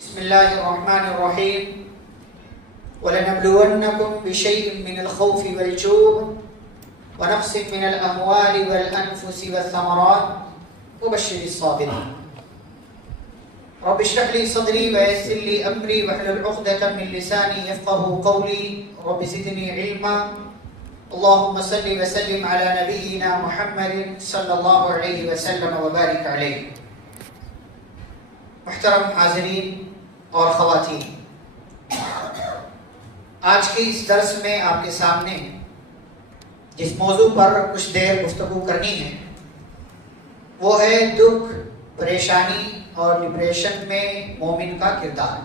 بسم الله الرحمن الرحيم ولنبلونكم بشيء من الخوف والجوع ونقص من الأموال والأنفس والثمرات وبشر الصابرين رب اشرح لي صدري ويسر لي أمري واحلل عقدة من لساني يفقهوا قولي رب زدني علما اللهم صل وسلم على نبينا محمد صلی اللہ علیہ وسلم وبارک علیہ. محترم حاضرین اور خواتین، آج کے اس درس میں آپ کے سامنے جس موضوع پر کچھ دیر گفتگو کرنی ہے وہ ہے دکھ، پریشانی اور ڈپریشن میں مومن کا کردار.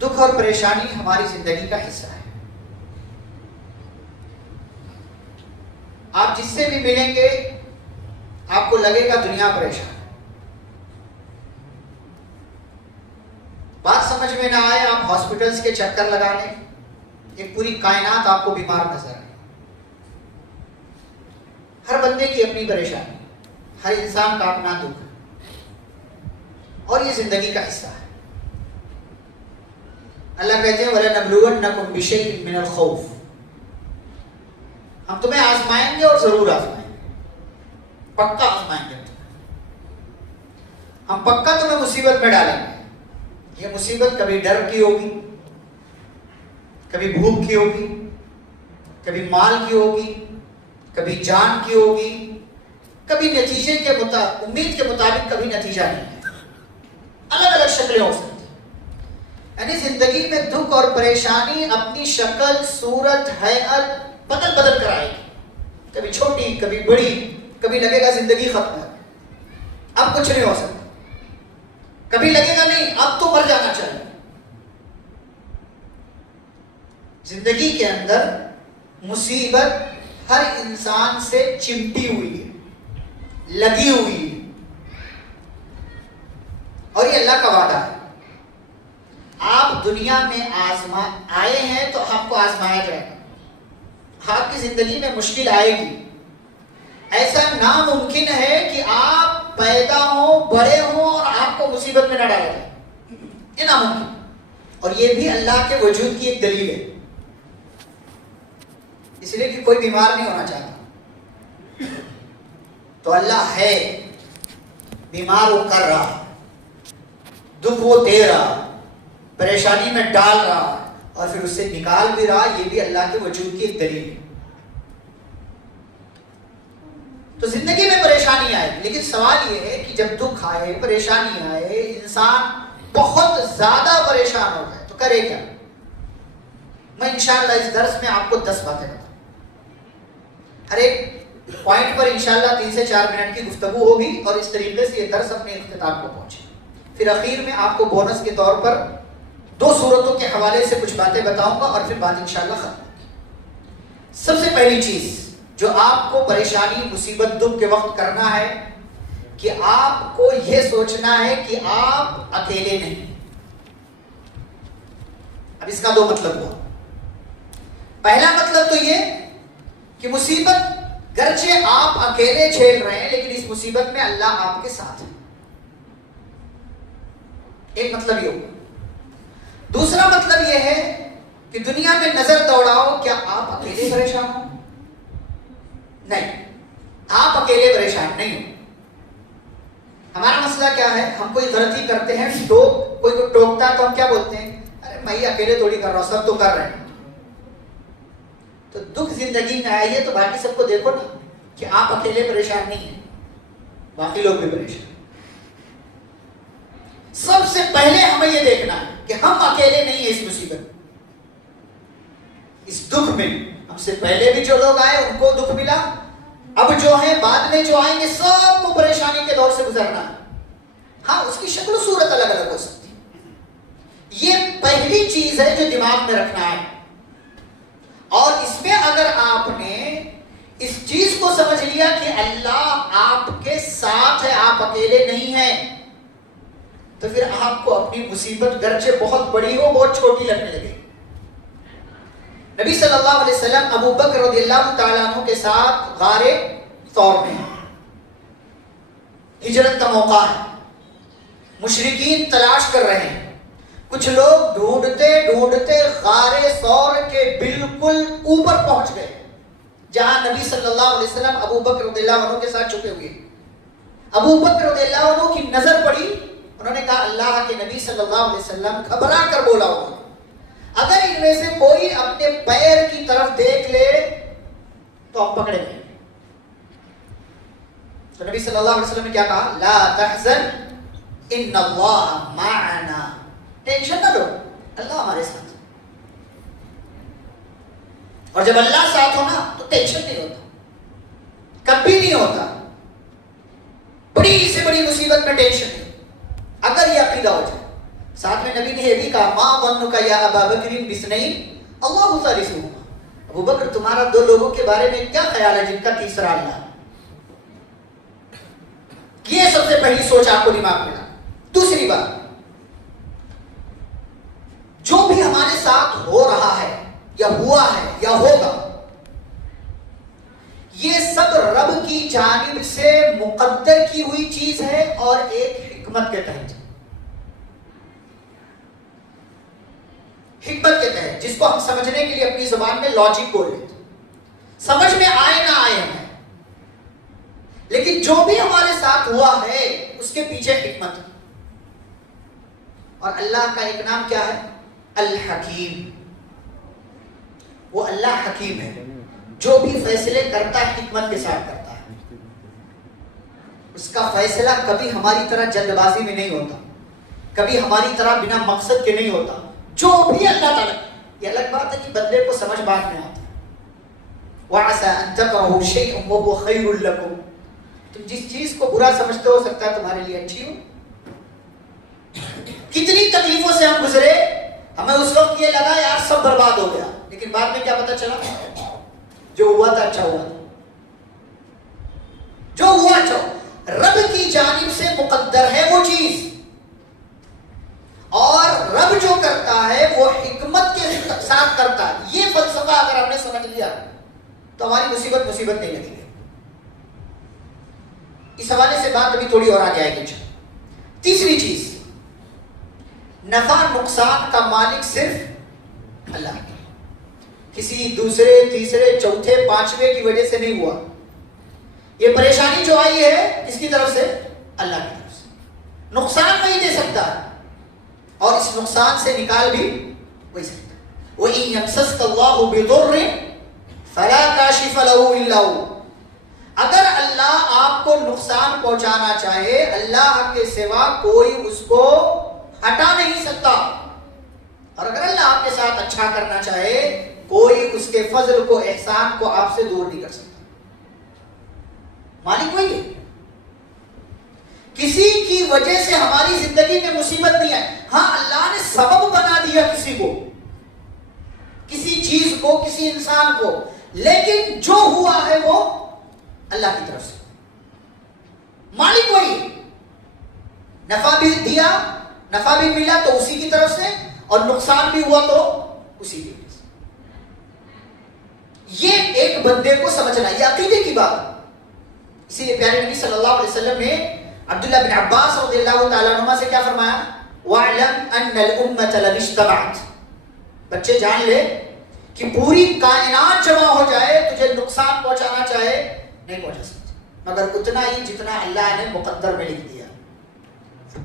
دکھ اور پریشانی ہماری زندگی کا حصہ ہے. آپ جس سے بھی ملیں گے آپ کو لگے گا دنیا پریشان. بات سمجھ میں نہ آئے آپ ہاسپٹلز کے چکر لگا لیں، ایک پوری کائنات آپ کو بیمار نظر آئے. ہر بندے کی اپنی پریشانی، ہر انسان کا اپنا دکھ، اور یہ زندگی کا حصہ ہے. اللہ کہتے ہیں وَلَنَبْلُوَنَّكُمْ بِشَيْءٍ مِّنَ الْخَوْفِ، ہم تمہیں آزمائیں گے اور ضرور آزمائیں گے، پکا آزمائیں گے. ہم پکا تمہیں مصیبت میں ڈالیں گے. یہ مصیبت کبھی ڈر کی ہوگی، کبھی بھوک کی ہوگی، کبھی مال کی ہوگی، کبھی جان کی ہوگی، کبھی نتیجے کے مطابق، امید کے مطابق کبھی نتیجہ نہیں ہے. الگ الگ شکلیں ہو سکتی. یعنی زندگی میں دکھ اور پریشانی اپنی شکل، صورت، ہیئت بدل بدل کر آئے گی. کبھی چھوٹی، کبھی بڑی. کبھی لگے گا زندگی ختم ہے، اب کچھ نہیں ہو سکتا. کبھی لگے گا نہیں اب تو مر جانا چاہیے. زندگی کے اندر مصیبت ہر انسان سے چمٹی ہوئی ہے، لگی ہوئی ہے، اور یہ اللہ کا وعدہ ہے. آپ دنیا میں آئے ہیں تو آپ کو آزمایا جائے گا. آپ کی زندگی میں مشکل آئے گی. ایسا ناممکن ہے کہ آپ پیدا ہوں، بڑے ہوں اور آپ کو مصیبت میں نہ ڈالا جائے. یہ ناممکن، اور یہ بھی اللہ کے وجود کی ایک دلیل ہے. اس لیے کہ کوئی بیمار نہیں ہونا چاہتا، تو اللہ ہے، بیمار وہ کر رہا، دکھ وہ دے رہا، پریشانی میں ڈال رہا، اور پھر اس سے نکال بھی رہا. یہ بھی اللہ کے وجود کی ایک دلیل ہے. تو زندگی میں پریشانی آئے، لیکن سوال یہ ہے کہ جب دکھ آئے، پریشانی آئے، انسان بہت زیادہ پریشان ہو جائے تو کرے کیا؟ میں انشاءاللہ اس درس میں آپ کو 10 باتیں بتاؤں. ہر ایک پوائنٹ پر انشاءاللہ 3 سے 4 منٹ کی گفتگو ہوگی، اور اس طریقے سے یہ درس اپنے اختتام کو پہنچے. پھر اخیر میں آپ کو بونس کے طور پر 2 سورتوں کے حوالے سے کچھ باتیں بتاؤں گا، اور پھر بات انشاءاللہ ختم ہوگی. سب سے پہلی چیز جو آپ کو پریشانی، مصیبت، دکھ کے وقت کرنا ہے کہ آپ کو یہ سوچنا ہے کہ آپ اکیلے نہیں. اب اس کا 2 مطلب ہوا. پہلا مطلب تو یہ کہ مصیبت گرچہ آپ اکیلے جھیل رہے ہیں، لیکن اس مصیبت میں اللہ آپ کے ساتھ ہے. ایک مطلب یہ ہوگا. دوسرا مطلب یہ ہے کہ دنیا میں نظر دوڑاؤ، کیا آپ اکیلے پریشان ہو؟ نہیں، آپ اکیلے پریشان نہیں ہو. ہمارا مسئلہ کیا ہے؟ ہم کوئی غلطی کرتے ہیں تو کوئی کو ٹوکتا ہے تو ہم کیا بولتے ہیں؟ ارے میں اکیلے تھوڑی کر رہا ہوں، سب تو کر رہے ہیں. تو دکھ زندگی میں آئی ہے تو باقی سب کو دیکھو نا کہ آپ اکیلے پریشان نہیں ہیں، باقی لوگ بھی پریشان. سب سے پہلے ہمیں یہ دیکھنا ہے کہ ہم اکیلے نہیں ہیں اس مصیبت، اس دکھ میں. ہم سے پہلے بھی جو لوگ آئے ان کو دکھ ملا، اب جو ہیں بعد میں جو آئیں گے سب کو پریشانی کے دور سے گزرنا ہے. ہاں، اس کی شکل و صورت الگ الگ ہو سکتی. یہ پہلی چیز ہے جو دماغ میں رکھنا ہے. اور اس میں اگر آپ نے اس چیز کو سمجھ لیا کہ اللہ آپ کے ساتھ ہے، آپ اکیلے نہیں ہیں، تو پھر آپ کو اپنی مصیبت گرچہ بہت بڑی ہو بہت چھوٹی لگنے لگے. نبی صلی اللہ علیہ وسلم ابو بکر رضی اللہ تعالیٰ عنہ کے ساتھ غار ثور میں. ہجرت کا موقع ہے، مشرکین تلاش کر رہے ہیں، کچھ لوگ ڈھونڈتے ڈھونڈتے غار ثور کے بالکل اوپر پہنچ گئے جہاں نبی صلی اللہ علیہ وسلم ابو بکر رضی اللہ عنہ کے ساتھ چھپے ہوئے۔ ابو بکر رضی اللہ عنہ کی نظر پڑی، انہوں نے کہا اللہ کے نبی صلی اللہ علیہ وسلم گھبرا کر بولا ہوگا، اگر ان میں سے کوئی اپنے پیر کی طرف دیکھ لے تو ہم پکڑے گئے۔ تو نبی صلی اللہ علیہ وسلم نے کیا کہا؟ لا تحزن ان اللہ معنا، ٹینشن نہ لو، اللہ ہمارے ساتھ۔ اور جب اللہ ساتھ ہونا تو ٹینشن نہیں ہوتا، کبھی نہیں ہوتا، بڑی سے بڑی مصیبت میں ٹینشن نہیں، اگر یہ عقیدہ ہو جائے۔ ساتھ میں نبی نے یہ بھی کہا ما ظنک یا ابا بکر باثنین اللہ ثالثہما، ابو بکر تمہارا دو لوگوں کے بارے میں کیا خیال ہے جن کا تیسرا اللہ ہے؟ یہ سب سے پہلی سوچ آپ کو دماغ میں لا۔ دوسری بات، جو بھی ہمارے ساتھ ہو رہا ہے یا ہوا ہے یا ہوگا، یہ سب رب کی جانب سے مقدر کی ہوئی چیز ہے اور ایک حکمت کے تحت، حکمت کے تحت، جس کو ہم سمجھنے کے لیے اپنی زبان میں لاجک بول لیتے، سمجھ میں آئے نہ آئے ہمیں، لیکن جو بھی ہمارے ساتھ ہوا ہے اس کے پیچھے حکمت ہے۔ اور اللہ کا ایک نام کیا ہے؟ الحکیم۔ وہ اللہ حکیم ہے، جو بھی فیصلے کرتا ہے حکمت کے ساتھ کرتا ہے، اس کا فیصلہ کبھی ہماری طرح جلد بازی میں نہیں ہوتا، کبھی ہماری طرح بنا مقصد کے نہیں ہوتا۔ جو بھی اللہ تعالیٰ، یہ الگ بات ہے کہ بندے کو سمجھ بات میں آتا ہے، وَعَسَىٰ أَن تَكْرَهُوا شَيْئًا وَهُوَ خَيْرٌ لَكُمْ، تم جس چیز کو برا سمجھتے ہو سکتا ہے تمہارے لیے اچھی ہو۔ کتنی تکلیفوں سے ہم گزرے، ہمیں اس وقت یہ لگا یار سب برباد ہو گیا، لیکن بعد میں کیا پتا چلا؟ جو ہوا تھا اچھا ہوا تھا، جو ہوا اچھا ہوا۔ رب کی جانب سے مقدر ہے وہ چیز، اور رب جو کرتا ہے وہ حکمت کے ساتھ کرتا ہے۔ یہ فلسفہ اگر ہم نے سمجھ لیا تو ہماری مصیبت نہیں لگے گی۔ اس حوالے سے بات ابھی تھوڑی اور آگے آئے گی۔ تیسری چیز، نفع نقصان کا مالک صرف اللہ، کسی دوسرے تیسرے چوتھے پانچویں کی وجہ سے نہیں ہوا۔ یہ پریشانی جو آئی ہے کس کی طرف سے؟ اللہ کی طرف سے۔ نقصان نہیں دے سکتا اور اس نقصان سے نکال بھی وہی سکتا۔ وَإِن يَمْسَسْكَ اللَّهُ بِضُرٍّ فَلَا كَاشِفَ لَهُ إِلَّا هُوَ، اگر اللہ آپ کو نقصان پہنچانا چاہے، اللہ کے سوا کوئی اس کو ہٹا نہیں سکتا، اور اگر اللہ آپ کے ساتھ اچھا کرنا چاہے کوئی اس کے فضل کو احسان کو آپ سے دور نہیں کر سکتا۔ مالک وہی ہے۔ کسی کی وجہ سے ہماری زندگی میں مصیبت نہیں ہے، ہاں اللہ نے سبب بنا دیا کسی کو، کسی چیز کو، کسی انسان کو، لیکن جو ہوا ہے وہ اللہ کی طرف سے۔ مالک وہی ہے، نفع بھی دیا، نفع بھی ملا تو اسی کی طرف سے، اور نقصان بھی ہوا تو اسی کی طرف سے۔ یہ ایک بندے کو سمجھنا، یہ عقیدے کی بات۔ اسی لیے پیارے نبی صلی اللہ علیہ وسلم نے عبداللہ بن عباس رضی اللہ تعالیٰ عنہما سے کیا فرمایا؟ وَاعْلَمْ أَنَّ الْأُمَّةَ لَوِ اجْتَمَعَتْ، بچے جان لے کہ پوری کائنات جمع ہو جائے تجھے نقصان پہنچانا چاہے نہیں پہنچا سکتی، مگر اتنا ہی جتنا اللہ نے مقدر میں لکھ دیا۔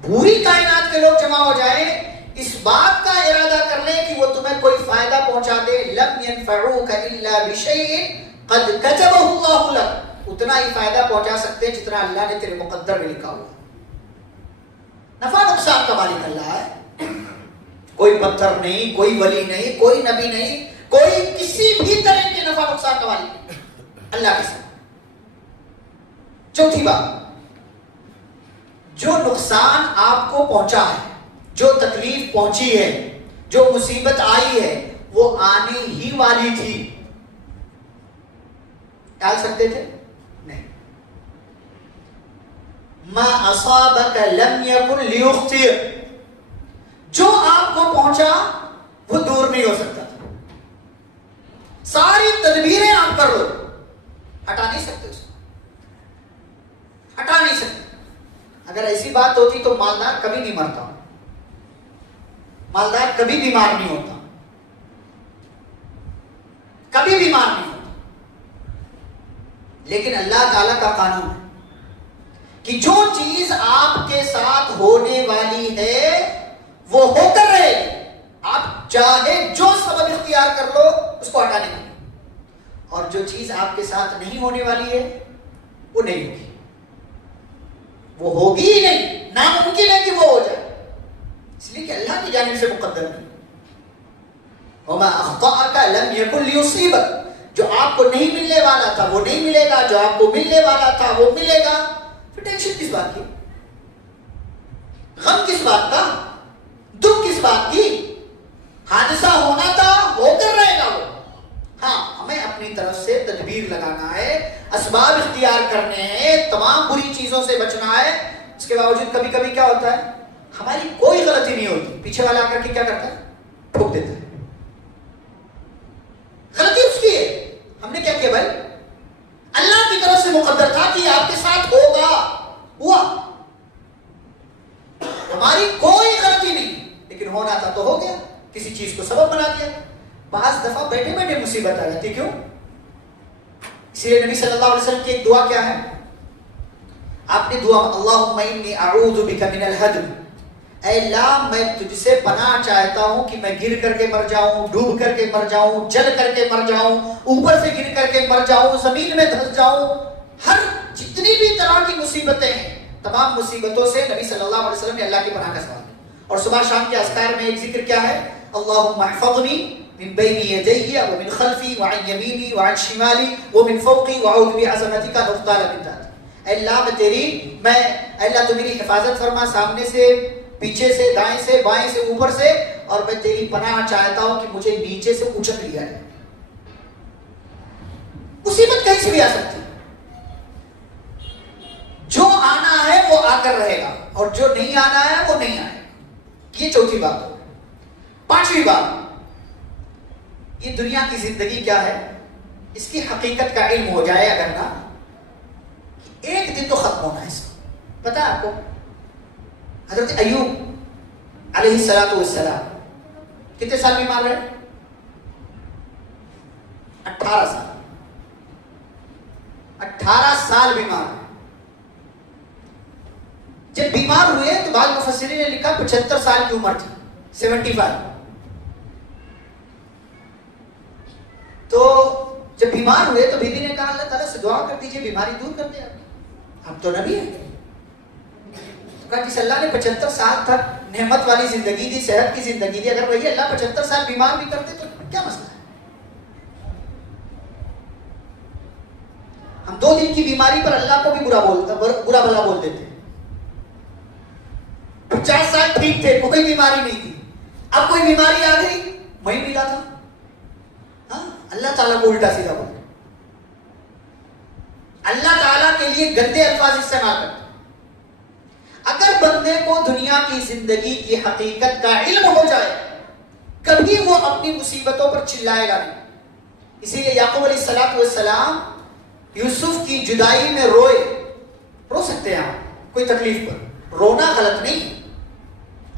پوری کائنات کے لوگ جمع ہو جائیں، اس بات کا ارادہ کر لیں کہ وہ تمہیں کوئی فائدہ پہنچا دے، لَمْ يَنْفَعُوكَ إِلَّا بِشَيْءٍ قَدْ كَتَبَهُ اللَّهُ لَكَ، اتنا ہی فائدہ پہنچا سکتے ہیں جتنا اللہ نے تیرے مقدر میں لکھا ہوا۔ نفع نقصان کا مالک اللہ ہے، کوئی پتھر نہیں، کوئی ولی نہیں، کوئی نبی نہیں، کوئی کسی بھی طرح کے نفع نقصان کا مالک نہیں، اللہ کے ساتھ۔ چوتھی بات، جو نقصان آپ کو پہنچا ہے، جو تکلیف پہنچی ہے، جو مصیبت آئی ہے، وہ آنے ہی والی تھی، ٹال سکتے تھے؟ نہیں۔ ما اصابک لم یکن لیخطئ، جو آپ کو پہنچا وہ دور نہیں ہو سکتا تھا، ساری تدبیریں آپ کر لو، ہٹا نہیں سکتے اس کو، ہٹا نہیں سکتے۔ اگر ایسی بات ہوتی تو مالدار کبھی نہیں مرتا، مالدار کبھی بیمار نہیں ہوتا، کبھی بیمار نہیں ہوتا. لیکن اللہ تعالیٰ کا قانون ہے کہ جو چیز آپ کے ساتھ ہونے والی ہے وہ ہو کر رہے گی. آپ چاہے جو سبب اختیار کر لو اس کو ہٹانے کے لیے، اور جو چیز آپ کے ساتھ نہیں ہونے والی ہے وہ نہیں ہوگی، وہ ہوگی ہی نہیں، ناممکن ہے کہ وہ ہو جائے، اس لیے کہ اللہ کی جانب سے مقدر نہیں. وما اخطأك لم يكن ليصيبك، جو آپ کو نہیں ملنے والا تھا وہ نہیں ملے گا، جو آپ کو ملنے والا تھا وہ ملے گا. پھر ٹینشن کس بات کی، غم کس بات کا، دکھ کس بات کی؟ حادثہ ہونا تھا، ہو کر رہے گا وہ. ہاں ہمیں اپنی طرف سے تدبیر لگانا ہے، اسباب اختیار کرنے ہیں، تمام بری چیزوں سے بچنا ہے. اس کے باوجود کبھی کبھی کیا ہوتا ہے، ہماری کوئی غلطی نہیں ہوتی، پیچھے والا آ کر کے کیا کرتا ہے، ٹھوک دیتا ہے. غلطی اس کی ہے، ہم نے کیا کیا بھائی؟ اللہ کی طرف سے مقدر تھا کہ آپ کے ساتھ ہوگا، ہوا. ہماری کوئی غلطی نہیں، لیکن ہونا تھا تو ہو گیا، کسی چیز کو سبب بنا دیا. بعض دفعہ بیٹھے بیٹھے مصیبت آ جاتی، کیوں؟ اس لیے نبی صلی اللہ علیہ وسلم کی ایک دعا کیا ہے؟ آپ نے دعا اللہم انی اعوذ بک من الہدم، اے اللہ میں تجھ سے پناہ چاہتا ہوں کہ میں گر کر کے مر جاؤں، ڈوب کر کے مر جاؤں، جل کر کے مر جاؤں، اوپر سے گر کر کے مر جاؤں، زمین میں دھس جاؤں. ہر جتنی بھی طرح کی مصیبتیں ہیں، تمام مصیبتوں سے نبی صلی اللہ علیہ وسلم نے اللہ کی پناہ کا سوال کیا. اور صبح شام کے اذکار میں ایک ذکر کیا ہے؟ اللہم احفظنی من بین یدی ومن خلفی وعن یمینی وعن شمالی ومن فوقی واعوذ بعظمتک ان اغتال من تحتی. اے اللہ اے اللہ تو میری حفاظت فرما، سامنے سے، پیچھے سے، دائیں سے، بائیں سے، اوپر سے، اور میں تیری پناہ چاہتا ہوں کہ مجھے نیچے سے اچک لیا جائے. مصیبت کہیں سے بھی آ سکتی، جو آنا ہے وہ آ کر رہے گا، اور جو نہیں آنا ہے وہ نہیں آئے گا. یہ چوتھی بات ہو. پانچویں بات، یہ دنیا کی زندگی کیا ہے، اس کی حقیقت کا علم ہو جائے اگر نا، ایک دن تو ختم ہونا ہے. اس کو پتا ہے آپ کو؟ حضرت ایوب علیہ السلام کتنے سال بیمار رہے؟ 18 سال. 18 سال بیمار رہے. جب بیمار ہوئے تو بعض مفسرین نے لکھا 75 سال کی عمر تھی، 75. تو جب بیمار ہوئے تو بیوی نے کہا اللہ تعالیٰ سے دعا کر دیجیے بیماری دور کر دے، آپ تو نبی ہیں. کہا جس اللہ نے 75 سال تک نعمت والی زندگی دی، صحت کی زندگی دی، اگر وہی اللہ 75 سال بیمار بھی کرتے تو کیا مسئلہ ہے؟ ہم 2 دن کی بیماری پر اللہ کو بھی برا بھلا بول دیتے. 50 سال ٹھیک تھے، کوئی بیماری نہیں تھی، اب کوئی بیماری آ گئی، وہی ملا تھا. ہاں اللہ تعالیٰ کو الٹا سیدھا بولتے، اللہ تعالیٰ کے لیے گندے الفاظ استعمال کرتے. اگر بندے کو دنیا کی زندگی کی حقیقت کا علم ہو جائے کبھی وہ اپنی مصیبتوں پر چلائے گا نہیں. اسی لیے یعقوب علیہ السلام یوسف کی جدائی میں روئے. رو سکتے ہیں آپ کوئی تکلیف پر، رونا غلط نہیں،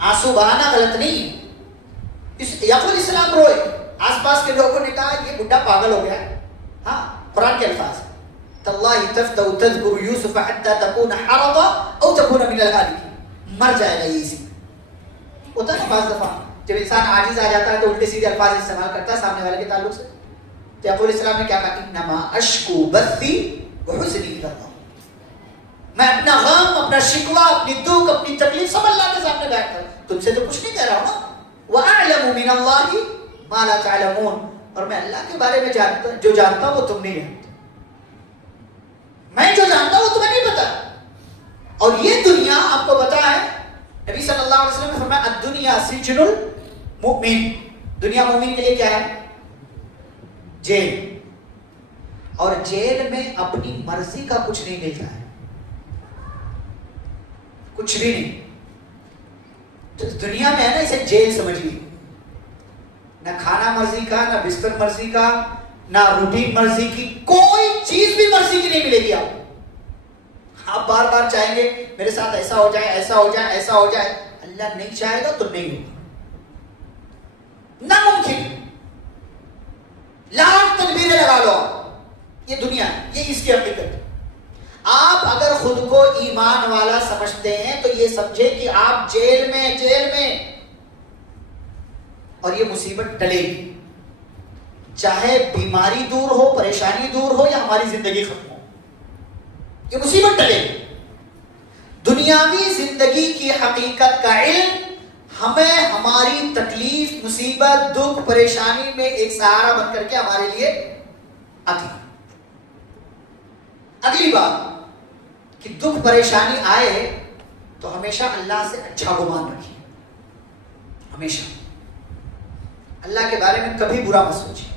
آنسو بہانا غلط نہیں. یعقوب علیہ السلام روئے، آس پاس کے لوگوں نے کہا یہ بڈھا پاگل ہو گیا. ہاں قرآن کے الفاظ تاللہ تفتأ تذکر یوسف حتی تکون حرضا او تکون من الہالکین، مر جائے گا یہ اسی. ہوتا ہے نا بعض دفعہ جب انسان عاجز آ جاتا ہے تو الٹے سیدھے الفاظ استعمال کرتا ہے سامنے والے کے تعلق سے. تو یعقوب علیہ السلام نے کیا کہا؟ انما اشکو بثی وحزنی الی اللہ، میں اپنا غم، اپنا شکوہ، اپنی دکھ، اپنی تکلیف سب اللہ کے سامنے بیٹھ کر، تم سے تو کچھ نہیں کہہ رہا ہوں نا. وَأَعْلَمُ مِنَ اللَّهِ مَا لَا تَعْلَمُونَ، اور میں اللہ کے بارے میں جو جانتا ہوں وہ تم نہیں جانتے، میں جو جانتا ہوں وہ تمہیں نہیں پتا. اور یہ دنیا آپ کو پتا ہے، نبی صلی اللہ علیہ وسلم نے فرمایا الدنیا سجن المؤمن، دنیا مومن کے لیے کیا ہے؟ جیل. اور جیل میں اپنی مرضی کا کچھ نہیں ملتا ہے، کچھ بھی نہیں. تو دنیا میں ہے نا، اسے جیل سمجھیے. نہ کھانا مرضی کا، نہ بستر مرضی کا، نہ روٹین مرضی کی، کوئی چیز بھی مرضی کی نہیں ملے گی آپ. آپ بار بار چاہیں گے میرے ساتھ ایسا ہو جائے، ایسا ہو جائے، ایسا ہو جائے، اللہ نہیں چاہے گا تو نہیں ہوگا، ناممکن. لاکھ تدبیریں لگا لو، یہ دنیا ہے، یہ اس کی حقیقت. آپ اگر خود کو ایمان والا سمجھتے ہیں تو یہ سمجھے کہ آپ جیل میں، اور یہ مصیبت ٹلے گی، چاہے بیماری دور ہو، پریشانی دور ہو، یا ہماری زندگی ختم ہو، یہ مصیبت ٹلے گی. دنیاوی زندگی کی حقیقت کا علم ہمیں ہماری تکلیف، مصیبت، دکھ، پریشانی میں ایک سہارا بن کر کے ہمارے لیے آتی ہے. اگلی بات کہ دکھ پریشانی آئے تو ہمیشہ اللہ سے اچھا گمان رکھیے. ہمیشہ اللہ کے بارے میں کبھی برا مت سوچیے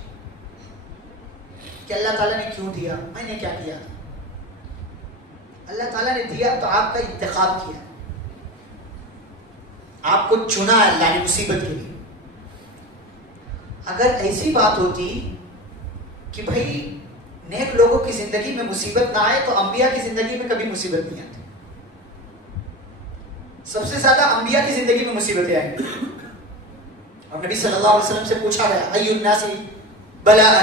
کہ اللہ تعالیٰ نے کیوں دیا، میں نے کیا کیا تھا. اللہ تعالیٰ نے دیا تو آپ کا انتخاب کیا، آپ کو چنا اللہ نے مصیبت کے لیے. اگر ایسی بات ہوتی کہ بھائی نیک لوگوں کی زندگی میں مصیبت نہ آئے تو انبیاء کی زندگی میں کبھی مصیبت نہیں آتی. سب سے زیادہ انبیاء کی زندگی میں مصیبتیں آئیں گی. اور نبی صلی اللہ علیہ وسلم سے پوچھا گیا ای الناس بلاء،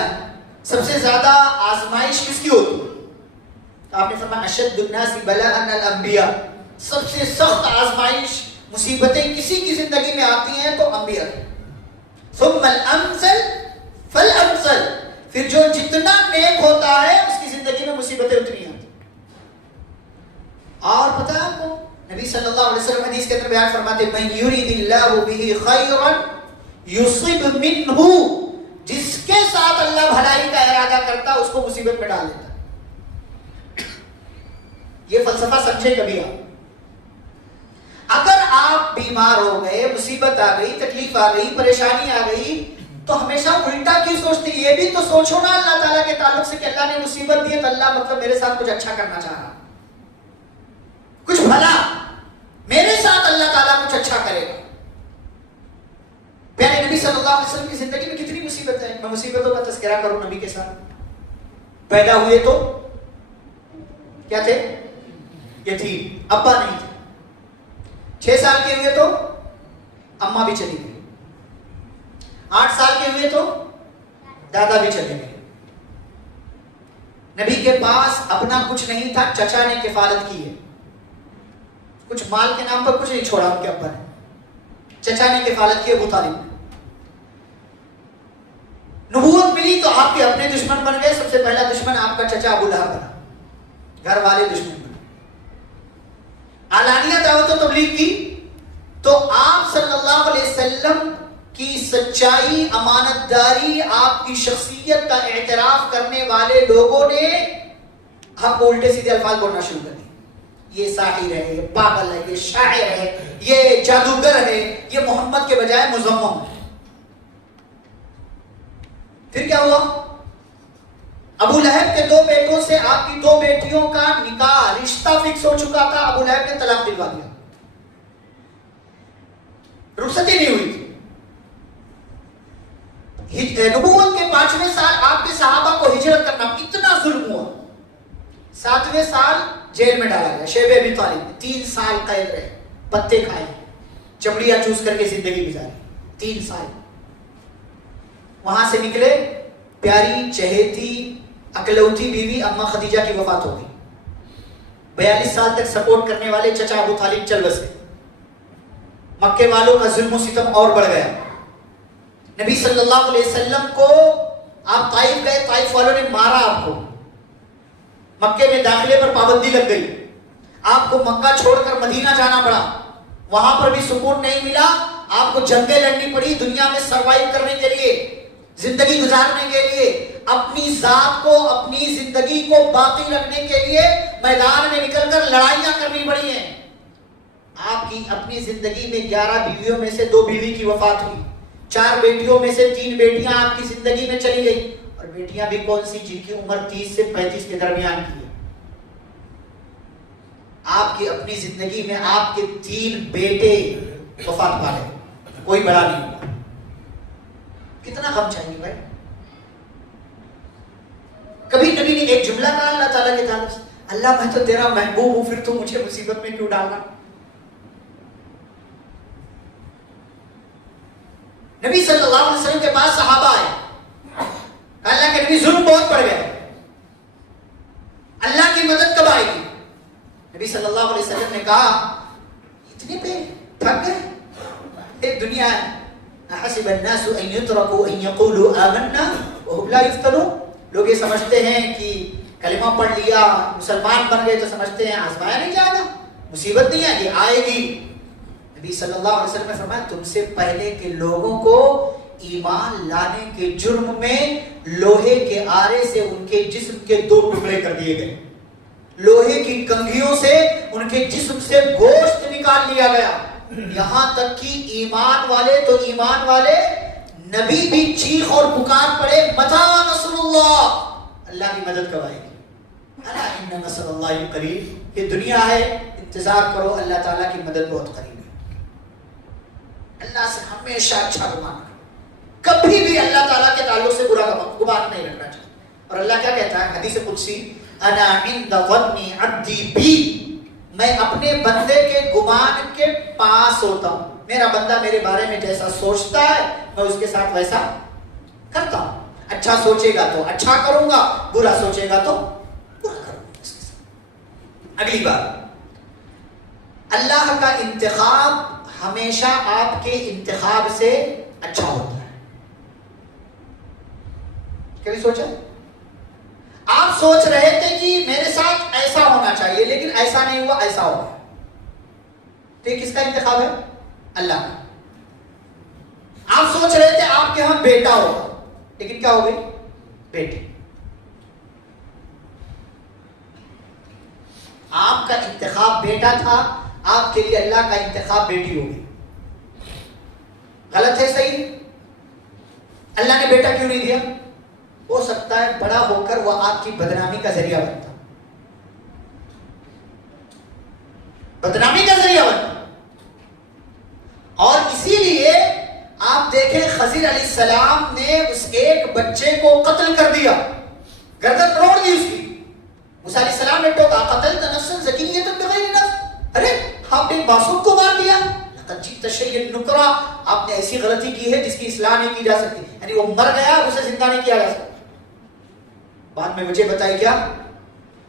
سب سے زیادہ آزمائش کس کی ہوتی ہے؟ آپ نے فرمایا اشد الناس بلاء الانبیاء، سب سے سخت آزمائش، مصیبتیں کسی کی زندگی میں آتی ہیں تو انبیاء کی. ثم الامثل فالامثل، پھر جو جتنا نیک ہوتا ہے اس کی زندگی میں مصیبتیں اتنی آتی. اور پتہ ہے آپ کو نبی صلی اللہ علیہ وسلم حدیث کے اندر بیان فرماتے من یرید اللہ بہ خیرا یصب منہ، جس کے ساتھ اللہ بھلائی کا ارادہ کرتا اس کو مصیبت میں ڈال دیتا. یہ فلسفہ سمجھے کبھی آپ. اگر آپ بیمار ہو گئے، مصیبت آ گئی، تکلیف آ گئی، پریشانی آ گئی، تو ہمیشہ الٹا کیوں سوچتے؟ یہ بھی تو سوچو نا اللہ تعالیٰ کے تعلق سے کہ اللہ نے مصیبت دی ہے تو اللہ مطلب میرے ساتھ کچھ اچھا کرنا چاہ رہا، کچھ بھلا میرے ساتھ اللہ تعالیٰ کچھ اچھا کرے گا. پیارے نبی صلی اللہ علیہ وسلم کی زندگی میں کتنی مصیبتیں ہیں. میں مصیبتوں کا تذکرہ کروں نبی کے ساتھ. پیدا ہوئے تو کیا تھے؟ یتیم، ابا نہیں تھے. 6 سال کے ہوئے تو اماں بھی چلی گئی. 8 سال کے ہوئے تو دادا بھی چلے گئے. نبی کے پاس اپنا کچھ نہیں تھا، چچا نے کفالت کی ہے. کچھ مال کے نام پر کچھ نہیں چھوڑا ان کے ابا نے، چچا نے کفالت کی ابو طالب نے. نبوت ملی تو آپ کے اپنے دشمن بن گئے. سب سے پہلا دشمن آپ کا چچا ابو لہب بنا، گھر والے دشمن بنے. اعلانیہ دعوت و تبلیغ کی تو آپ صلی اللہ علیہ وسلم کی سچائی، امانت داری، آپ کی شخصیت کا اعتراف کرنے والے لوگوں نے آپ کو الٹے سیدھے الفاظ بولنا شروع کر دیے. یہ ساحر ہے، یہ پاگل ہے، یہ شاعر ہے، یہ جادوگر ہے، یہ محمد کے بجائے مزمم ہے. پھر کیا ہوا؟ ابو لہب کے 2 بیٹوں سے آپ کی 2 بیٹیوں کا نکاح، رشتہ فکس ہو چکا تھا. ابو لہب نے طلاق دلوا دیا، رخصتی نہیں ہوئی تھی. نبوت کے 5ویں سال آپ کے صحابہ کو ہجرت کرنا، اتنا ظلم ہوا. 7ویں سال جیل میں ڈالا گیا. شیب ابی طالب 3 سال قید رہے، پتے کھائے، چمڑیاں چوس کر کے زندگی گزاری 3 سال. وہاں سے نکلے، پیاری چہیتی اکلوتی بیوی اما خدیجہ کی وفات ہو گئی. 42 سال تک سپورٹ کرنے والے چچا ابو طالب چل بسے. مکے والوں کا ظلم و ستم اور بڑھ گیا. نبی صلی اللہ علیہ وسلم کو آپ طائف گئے، طائف والوں نے مارا آپ کو. مکے میں داخلے پر پابندی لگ گئی. آپ کو مکہ چھوڑ کر مدینہ جانا پڑا. وہاں پر بھی سکون نہیں ملا. آپ کو جنگیں لڑنی پڑی دنیا میں سروائیو کرنے کے لیے، زندگی گزارنے کے لیے، اپنی ذات کو، اپنی زندگی کو باقی رکھنے کے لیے میدان میں نکل کر لڑائیاں کرنی پڑی ہیں. آپ کی اپنی زندگی میں 11 بیویوں میں سے 2 بیوی کی وفات ہوئی. 4 بیٹیوں میں سے 3 بیٹیاں آپ کی زندگی میں چلی گئی. اور بیٹیاں بھی کون سی؟ جن کی عمر 30 سے 35 کے درمیان کی ہے. آپ کی اپنی زندگی میں آپ کے 3 بیٹے وفات پا گئے، کوئی بڑا نہیں ہوا. کتنا غم چاہیے بھائی. کبھی نبی نے ایک جملہ کہا اللہ تعالیٰ کے تعلق سے؟ اللہ میں تو تیرا محبوب ہوں، پھر تو مجھے مصیبت میں کیوں ڈالنا؟ نبی صلی اللہ علیہ وسلم کے پاس صحابہ آئے، اللہ کے نبی ظلم بہت پڑ گیا، اللہ کی مدد کب آئے گی؟ نبی صلی اللہ علیہ وسلم نے کہا اتنے پہ تھک گئے، ایک دنیا ہے، احسب الناس ان يتركوا ان يقولوا آمنا وهم لا يفتنون، لوگ یہ سمجھتے ہیں کہ کلمہ پڑھ لیا مسلمان بن گئے تو سمجھتے ہیں آزمایا نہیں جائے گا، مصیبت نہیں آئے گی، آئے گی۔ نبی صلی اللہ علیہ وسلم نے فرمایا تم سے پہلے کے لوگوں کو ایمان لانے کے جرم میں لوہے کے آرے سے ان کے جسم کے 2 ٹکڑے کر دیے گئے، لوہے کی کنگھیوں سے ان کے جسم سے گوشت نکال لیا گیا، یہاں تک کہ ایمان والے تو ایمان والے، نبی بھی چیخ اور پکار پڑے متی نصر اللہ، اللہ کی مدد کب آئے گی؟ الا ان نصر اللہ قریب، یہ دنیا ہے، انتظار کرو، اللہ تعالیٰ کی مدد بہت قریب ہے۔ اللہ سے ہمیشہ اچھا گمان کرو، کبھی بھی اللہ تعالیٰ کے تعلق سے برا گمان نہیں رکھنا چاہیے۔ اور اللہ کیا کہتا ہے حدیث قدسی، انا عند ظن عبدی بی، میں اپنے بندے کے گمان کے پاس ہوتا ہوں، میرا بندہ میرے بارے میں جیسا سوچتا ہے میں اس کے ساتھ ویسا کرتا ہوں، اچھا سوچے گا تو اچھا کروں گا، برا سوچے گا تو برا کروں گا اس کے ساتھ۔ اگلی بات، اللہ کا انتخاب ہمیشہ آپ کے انتخاب سے اچھا ہوتا ہے۔ کبھی سوچا آپ سوچ رہے تھے کہ میرے ساتھ ایسا ہونا چاہیے لیکن ایسا نہیں ہوا، ایسا ہو گیا، تو یہ کس کا انتخاب ہے؟ اللہ کا۔ آپ سوچ رہے تھے آپ کے ہاں بیٹا ہوگا لیکن کیا ہو گئی؟ بیٹی۔ آپ کا انتخاب بیٹا تھا، آپ کے لیے اللہ کا انتخاب بیٹی ہوگی۔ غلط ہے صحیح؟ اللہ نے بیٹا کیوں نہیں دیا؟ ہو سکتا ہے بڑا ہو کر وہ آپ کی بدنامی کا ذریعہ بنتا، بدنامی کا ذریعہ بنتا، اور اسی لیے آپ دیکھیں خضر علیہ السلام نے اس ایک بچے کو قتل کر دیا، گردن توڑ دی اس کی۔ موسیٰ علیہ السلام نے ٹوکا قتلت نفسا زکیۃ بغیر نفس، ارے آپ نے ایک معصوم کو مار دیا، لقد جئت شیئا نکرا، آپ نے ایسی غلطی کی ہے جس کی اصلاح نہیں کی جا سکتی، یعنی وہ مر گیا اسے زندہ نہیں کیا جا سکتا۔ بعد میں وجہ بتائی کیا؟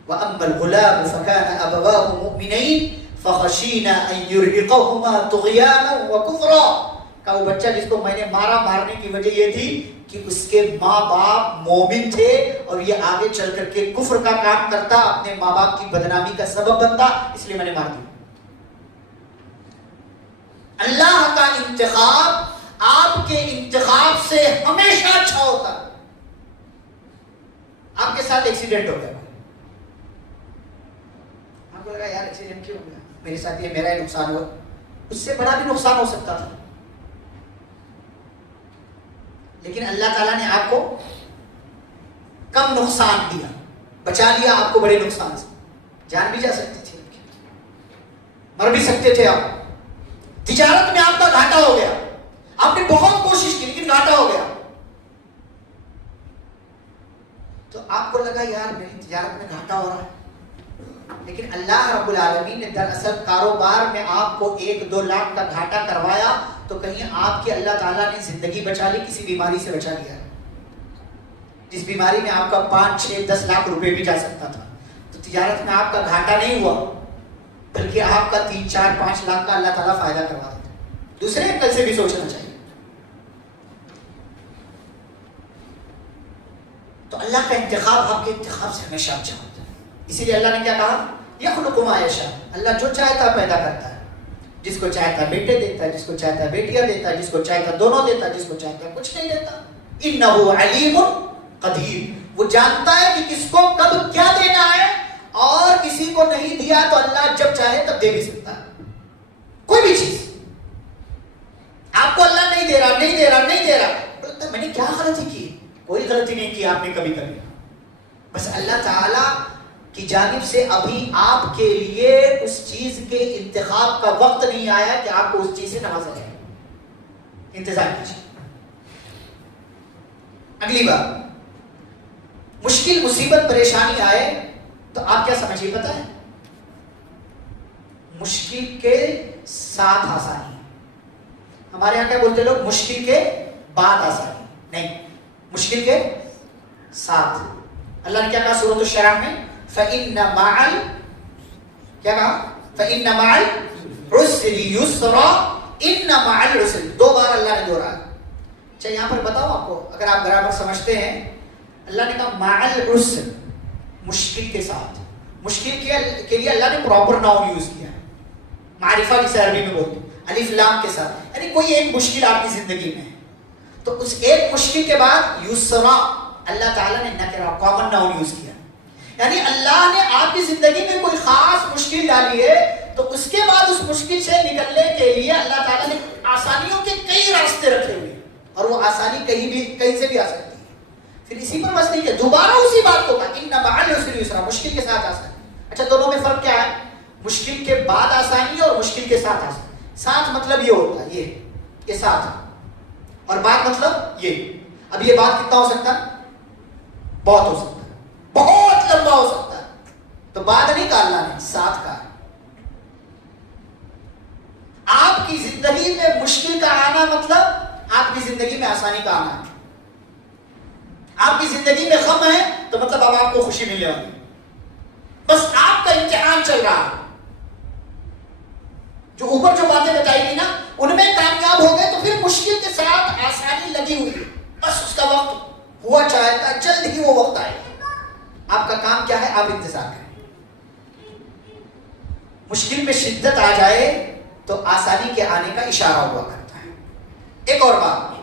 وَأَمَّا الْغُلَامُ فَكَانَ أَبَوَاهُ مُؤْمِنَيْنِ فَخَشِينَا أَن يُرْهِقَهُمَا طُغْيَانًا وَكُفْرًا، کہ وہ بچہ جس کو میں نے مارنے کی وجہ یہ تھی کہ اس کے ماں باپ مومن تھے اور یہ آگے چل کر کے کفر کا کام کرتا، اپنے ماں باپ کی بدنامی کا سبب بنتا، اس لیے میں نے مار دیا۔ اللہ کا انتخاب آپ کے انتخاب سے ہمیشہ اچھا ہوتا ہے۔ آپ کے ساتھ ایکسیڈنٹ ہو گیا، آپ کو لگا یار ایکسیڈنٹ کیوں ہو گیا، میرے ساتھ یہ میرا ہی نقصان ہوا، اس سے بڑا بھی نقصان ہو سکتا تھا، لیکن اللہ تعالیٰ نے آپ کو کم نقصان دیا، بچا لیا آپ کو بڑے نقصان سے۔ جان بھی جا سکتی تھی، مر بھی سکتے تھے آپ، تجارت میں آپ کا گھاٹا ہو گیا، آپ نے بہت کوشش کی لیکن گھاٹا ہو گیا، تو آپ کو لگا یار میری تجارت میں گھاٹا ہو رہا ہے، لیکن اللہ رب العالمین نے دراصل کاروبار میں آپ کو 1-2 لاکھ کا گھاٹا کروایا تو کہیں آپ کی اللہ تعالیٰ نے زندگی بچا لی، کسی بیماری سے بچا لیا، جس بیماری میں آپ کا 5-6-10 لاکھ روپے بھی جا سکتا تھا۔ تو تجارت میں آپ کا گھاٹا نہیں ہوا بلکہ آپ کا 3-4-5 لاکھ کا اللہ تعالیٰ فائدہ کروا دیتا۔ دوسرے اینگل سے بھی سوچنا چاہیے۔ تو اللہ کا انتخاب آپ کے انتخاب سے ہمیشہ اچھا ہوتا ہے، اسی لیے اللہ نے کیا کہا؟ یخلق ما یشاء، اللہ جو چاہتا پیدا کرتا ہے، جس کو چاہتا بیٹے دیتا ہے، جس کو چاہتا بیٹیاں دیتا ہے، جس کو چاہتا دونوں دیتا ہے، جس کو چاہتا کچھ نہیں دیتا۔ انہ علیم قدیر، وہ جانتا ہے کہ کس کو کب کیا دینا ہے، اور کسی کو نہیں دیا تو اللہ جب چاہے تب دے بھی سکتا ہے کوئی بھی چیز۔ آپ کو اللہ نہیں دے رہا، نہیں دے رہا، نہیں دے رہا، میں نے کیا غلطی کی؟ کوئی غلطی نہیں کی آپ نے کبھی، بس اللہ تعالیٰ کی جانب سے ابھی آپ کے لیے اس چیز کے انتخاب کا وقت نہیں آیا کہ آپ کو اس چیز سے نوازا جائے، انتظار کیجیے۔ اگلی بات، مشکل مصیبت پریشانی آئے تو آپ کیا سمجھیے پتا ہے؟ مشکل کے ساتھ آسانی. ہمارے یہاں کیا بولتے لوگ؟ مشکل کے بعد آسانی. نہیں، مشکل کے ساتھ. اللہ نے کیا کہا سورۃ الشرح میں؟ فَإِنَّ مَعَ کیا کہا؟ فَإِنَّ مَعَ الْعُسْرِ يُسْرًا. إِنَّ مَعَ الْعُسْرِ 2 بار اللہ نے دوہرایا. اچھا یہاں پر بتاؤ آپ کو، اگر آپ گرامر سمجھتے ہیں، اللہ نے کہا مَعَ الْعُسْرِ مشکل کے ساتھ. مشکل کے لیے اللہ نے پراپر ناؤن یوز کیا ہے، معرفہ جسے عربی میں بولتے ہیں، الف لام کے ساتھ. یعنی کوئی ایک مشکل آپ کی زندگی میں ہے تو اس ایک مشکل کے بعد یسرا اللہ تعالیٰ نے نکرہ کامن ناؤن یوز کیا. یعنی اللہ نے آپ کی زندگی میں کوئی خاص مشکل ڈالی ہے تو اس کے بعد اس مشکل سے نکلنے کے لیے اللہ تعالیٰ نے آسانیوں کے کئی راستے رکھے ہوئے ہیں، اور وہ آسانی کہیں سے بھی آ سکتی ہے. پھر اسی پر بس نہیں کہ دوبارہ اسی بات کو کہا ان مع العسر یسرا، مشکل کے ساتھ آسانی. اچھا دونوں میں فرق کیا ہے؟ مشکل کے بعد آسانی اور مشکل کے ساتھ آسانی. ساتھ مطلب یہ ہوتا ہے یہ ساتھ، اور بعد مطلب یہ. اب یہ بات کتنا ہو سکتا ہے؟ بہت ہو سکتا ہے، بہت لمبا ہو سکتا ہے. تو بعد نہیں کہا اللہ نے، ساتھ کہا. آپ کی زندگی میں مشکل کا آنا مطلب آپ کی زندگی میں آسانی کا آنا ہے. آپ کی زندگی میں غم ہے تو مطلب اب آپ کو خوشی ملنے والی. بس آپ کا امتحان چل رہا ہے. جو اوپر جو باتیں بتائی گئی نا ان میں کامیاب ہو گئے تو پھر مشکل کے ساتھ آسانی لگی ہوئی ہے. بس اس کا وقت ہوا چاہتا ہے، جلد ہی وہ وقت آئے گا. آپ کا کام کیا ہے؟ آپ انتظار کریں. مشکل میں شدت آ جائے تو آسانی کے آنے کا اشارہ ہوا کرتا ہے. ایک اور بات،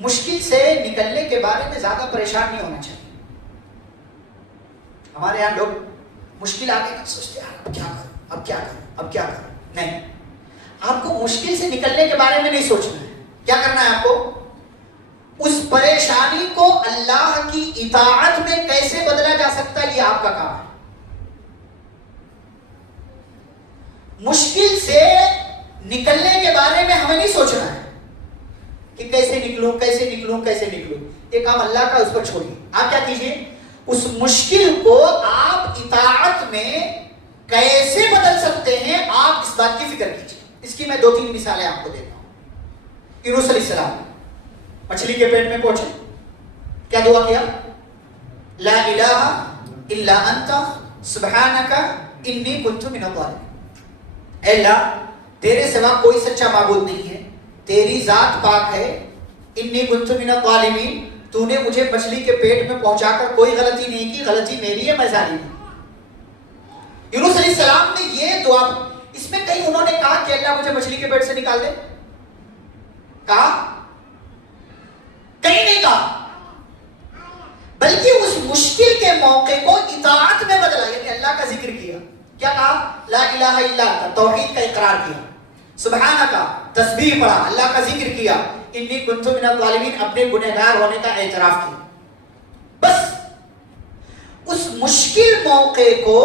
مشکل سے نکلنے کے بارے میں زیادہ پریشان نہیں ہونا چاہیے. ہمارے یہاں لوگ مشکل آنے کا سوچتے ہیں اب کیا کروں، اب کیا کروں، اب کیا کروں. نہیں، آپ کو مشکل سے نکلنے کے بارے میں نہیں سوچنا ہے. کیا کرنا ہے آپ کو؟ اس پریشانی کو اللہ کی اطاعت میں کیسے بدلا جا سکتا ہے، یہ آپ کا کام ہے. مشکل سے نکلنے کے بارے میں ہمیں نہیں سوچنا ہے کہ کیسے نکلوں کیسے نکلوں کیسے نکلوں. یہ کام اللہ کا، اس پر چھوڑیے. آپ کیا کیجئے؟ اس مشکل کو آپ اطاعت میں کیسے بدل سکتے ہیں آپ اس بات کی فکر کیجئے. اس کی میں 2-3 مثالیں آپ کو دیتا ہوں. یونس علیہ السلام مچھلی کے پیٹ میں پہنچے، کیا دعا کیا؟ لا الہ الا انت سبحانک انی کنت من الظالمین. اے اللہ تیرے سوا کوئی سچا معبود نہیں ہے، تیری ذات پاک ہے. انی کنت من الظالمین، تو نے مجھے مچھلی کے پیٹ میں پہنچا کر کوئی غلطی نہیں کی، غلطی میری ہے، میں ظالم ہوں. یونس علیہ السلام نے یہ دعا، اس میں کہیں انہوں نے کہا کہ اللہ مجھے مچھلی کے پیٹ سے نکال دے؟ کہا؟ کہیں نہیں کہا، بلکہ اس مشکل کے موقع کو اطاعت میں بدلا. یعنی اللہ کا ذکر کیا. کیا کہا؟ لا الہ الا انت، توحید کا اقرار کیا. سبحانک، تسبیح پڑھا، اللہ کا ذکر کیا. انی کنت من الظالمین، اپنے گنہگار ہونے کا اعتراف کیا. بس اس مشکل موقع کو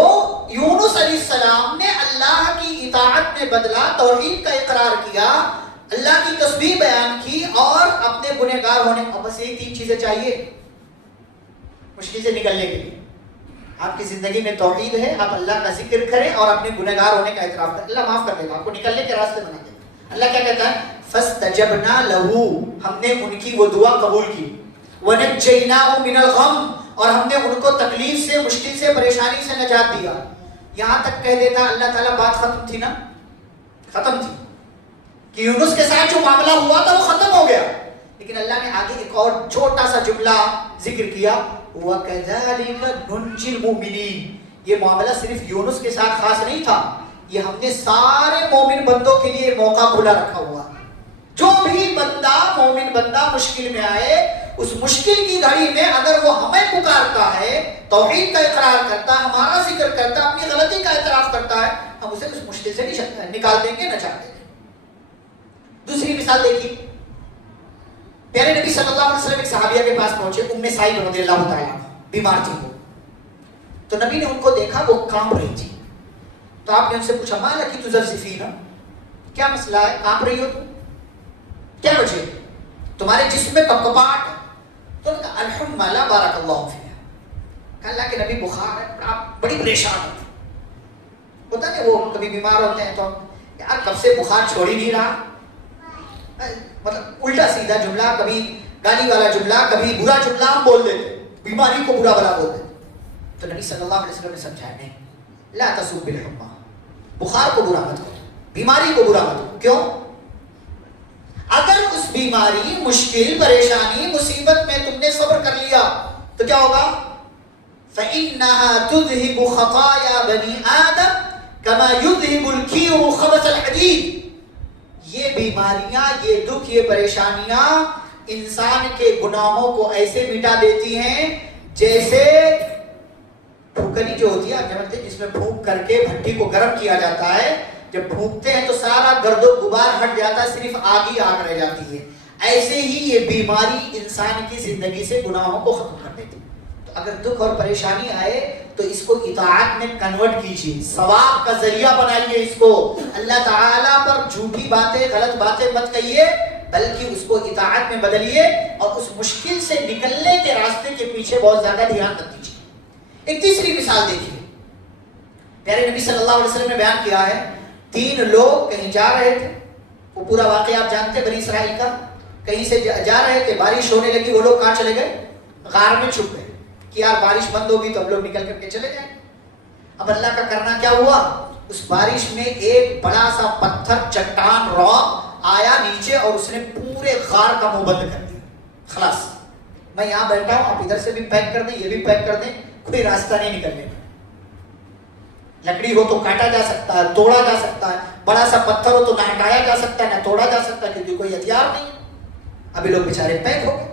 یونس علیہ السلام نے اللہ کی اطاعت میں بدلا، توحید کا اقرار کیا، اللہ کی تسبیح بیان کی اور اپنے گنہگار ہونے. اور بس یہی 3 چیزیں چاہیے مشکل سے نکلنے کے لیے. آپ کی زندگی میں توحید ہے، آپ اللہ کا ذکر کریں اور اپنے گنہگار ہونے کا اعتراف کریں. اللہ معاف کر دے گا، آپ کو نکلنے کے راستے بنا دے گا. اللہ کیا کہتا ہے؟ فاستجبنا له، ہم نے ان کی وہ دعا قبول کی. ونجیناه من الغم، اور ہم نے ان کو تکلیف سے، مشکل سے، پریشانی سے نجات دیا. یہاں تک کہہ دیتا اللہ تعالیٰ بات ختم تھی نا، ختم تھی کہ یونس کے ساتھ جو معاملہ ہوا تھا وہ ختم ہو گیا. لیکن اللہ نے آگے ایک اور چھوٹا سا جملہ ذکر کیا، وَكَذَلِكَ نُنْجِي الْمُؤْمِنِينَ. یہ معاملہ صرف یونس کے ساتھ خاص نہیں تھا، یہ ہم نے سارے مومن بندوں کے لیے موقع کھلا رکھا ہوا. جو بھی بندہ، مومن بندہ مشکل میں آئے، اس مشکل کی گھڑی میں اگر وہ ہمیں پکارتا ہے، توحید کا اقرار کرتا ہے، ہمارا ذکر کرتا ہے، اپنی غلطی کا اعتراف کرتا ہے، ہم اسے اس مشکل سے نکال دیں گے، نجات دیں گے. دوسری مثال دیکھیے، پیارے نبی صلی اللہ علیہ وسلم ایک صحابیہ کے پاس پہنچے، ام سعید رضی اللہ تعالیٰ عنہ، بیمار تھی وہ. تو نبی نے ان کو دیکھا وہ کانپ رہی تھی. تو آپ نے ان سے پوچھا ما لکی تزفزفین، کیا مسئلہ ہے، کانپ رہی ہو تم، کیا وجہ، تمہارے جسم میں کپکپاہٹ ہے؟ تو انہوں نے کہا الحمد لا بارک اللہ فیہا، اللہ کے نبی بخار ہے, بڑی پریشان ہوتا ہے, وہ کبھی بیمار ہوتے ہیں تو یار کب سے بخار چھوڑ ہی نہیں رہا, مطلب الٹا سیدھا جملہ, کبھی گالی والا جملہ, کبھی برا جملہ ہم بول دیتے, بیماری کو برا بلا بول دیتے. تو نبی صلی اللہ علیہ وسلم نے سمجھایا نہیں, لا تسب الحمى, بخار کو برا مت کرو, بیماری کو برا مت کرو. کیوں؟ اگر اس بیماری, مشکل, پریشانی, مصیبت میں تم نے صبر کر لیا تو کیا ہوگا؟ فإنها تذهب خطايا بني آدم كما يذهب الكير خبث الحديد. یہ بیماریاں, یہ دکھ, یہ پریشانیاں انسان کے گناہوں کو ایسے مٹا دیتی ہیں جیسے پھونکنی جو ہوتی ہے, آپ جانتے ہیں, جس میں پھونک کر کے بھٹی کو گرم کیا جاتا ہے, جب پھونکتے ہیں تو سارا گرد و غبار ہٹ جاتا ہے, صرف آگ ہی آگ رہ جاتی ہے. ایسے ہی یہ بیماری انسان کی زندگی سے گناہوں کو ختم کر دیتی ہے. تو اگر دکھ اور پریشانی آئے تو اس کو اطاعت میں کنورٹ کیجیے, ثواب کا ذریعہ بنائیے اس کو. اللہ تعالیٰ پر جھوٹی باتیں, غلط باتیں مت کہیے, بلکہ اس کو اطاعت میں بدلیے اور اس مشکل سے نکلنے کے راستے کے پیچھے بہت زیادہ دھیان مت دیجیے. ایک تیسری مثال دیکھیے, پیارے نبی صلی اللہ علیہ وسلم نے بیان کیا ہے, 3 لوگ کہیں جا رہے تھے, وہ پورا واقعہ آپ جانتے ہیں بنی اسرائیل کا. کہیں سے جا رہے تھے, بارش ہونے لگی, وہ لوگ کہاں چلے گئے؟ غار میں چھپ گئے کہ یار بارش بند ہوگی تو ہم لوگ نکل کر کے چلے جائیں. اب اللہ کا کرنا کیا ہوا, اس بارش میں ایک بڑا سا پتھر, چٹان, راک آیا نیچے اور اس نے پورے غار کا منہ بند کر دیا. خلاص میں یہاں بیٹھا ہوں, آپ ادھر سے بھی پیک کر دیں, یہ بھی پیک کر دیں, کوئی راستہ نہیں نکلنے کا. لکڑی ہو تو کاٹا جا سکتا ہے, توڑا جا سکتا ہے, بڑا سا پتھر ہو تو نہ ہٹایا جا سکتا ہے نہ توڑا جا سکتا ہے, کیونکہ کوئی ہتھیار نہیں. ابھی لوگ بیچارے پیک ہو گئے.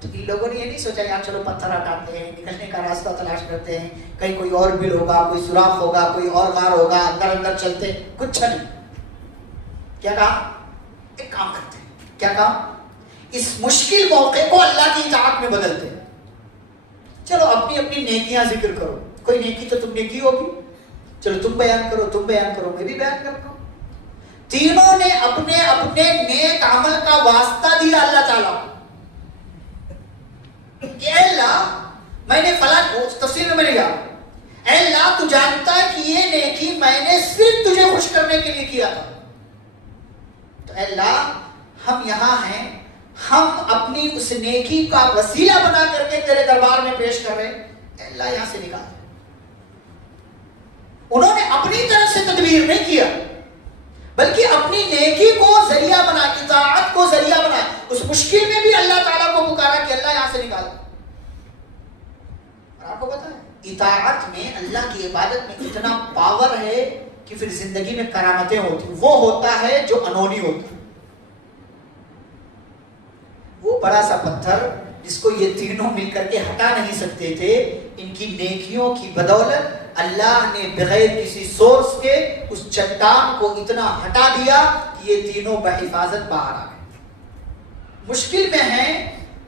تو ان لوگوں نے یہ نہیں سوچا یار چلو پتھر ہٹاتے ہیں, نکلنے کا راستہ تلاش کرتے ہیں, کہیں کوئی اور بل ہوگا, کوئی سوراخ ہوگا, کوئی اور غار ہوگا, اندر اندر چلتے. کچھ نہیں. کیا کہا؟ ایک کام کرتے ہیں. کیا کام؟ اس مشکل موقع کو اللہ کی اطاعت میں بدلتے ہیں. چلو اپنی اپنی نیکیاں ذکر کرو, کوئی نیکی تو تم نے کی ہوگی, چلو تم بیان کرو, تم بیان کرو, میں بھی بیان کرتا ہوں. تینوں نے اپنے اپنے نیک عمل کا واسطہ دیا اللہ تعالیٰ کو کہ اے اللہ, میں نے فلاں تفسیر میں نہیں گیا, اے اللہ تو جانتا ہے کہ یہ نیکی میں نے صرف تجھے خوش کرنے کے لیے کیا تھا. تو اے اللہ ہم یہاں ہیں, ہم اپنی اس نیکی کا وسیلہ بنا کر کے تیرے دربار میں پیش کر رہے ہیں, اے اللہ یہاں سے نکال. انہوں نے اپنی طرف سے تدبیر نہیں کیا, بلکہ اپنی نیکی کو ذریعہ بنا, اطاعت کو ذریعہ بنا. اس مشکل میں بھی اللہ تعالیٰ کو پکارا کہ اللہ یہاں سے نکال. اور آپ کو پتا ہے اطاعت میں, اللہ کی عبادت میں اتنا پاور ہے کہ پھر زندگی میں کرامتیں ہوتی. وہ ہوتا ہے جو انہونی ہوتا ہے. وہ بڑا سا پتھر جس کو یہ تینوں مل کر کے ہٹا نہیں سکتے تھے, ان کی نیکیوں کی بدولت اللہ نے بغیر کسی سورس کے اس چٹان کو اتنا ہٹا دیا کہ یہ تینوں بحفاظت باہر آ گئے. مشکل میں ہیں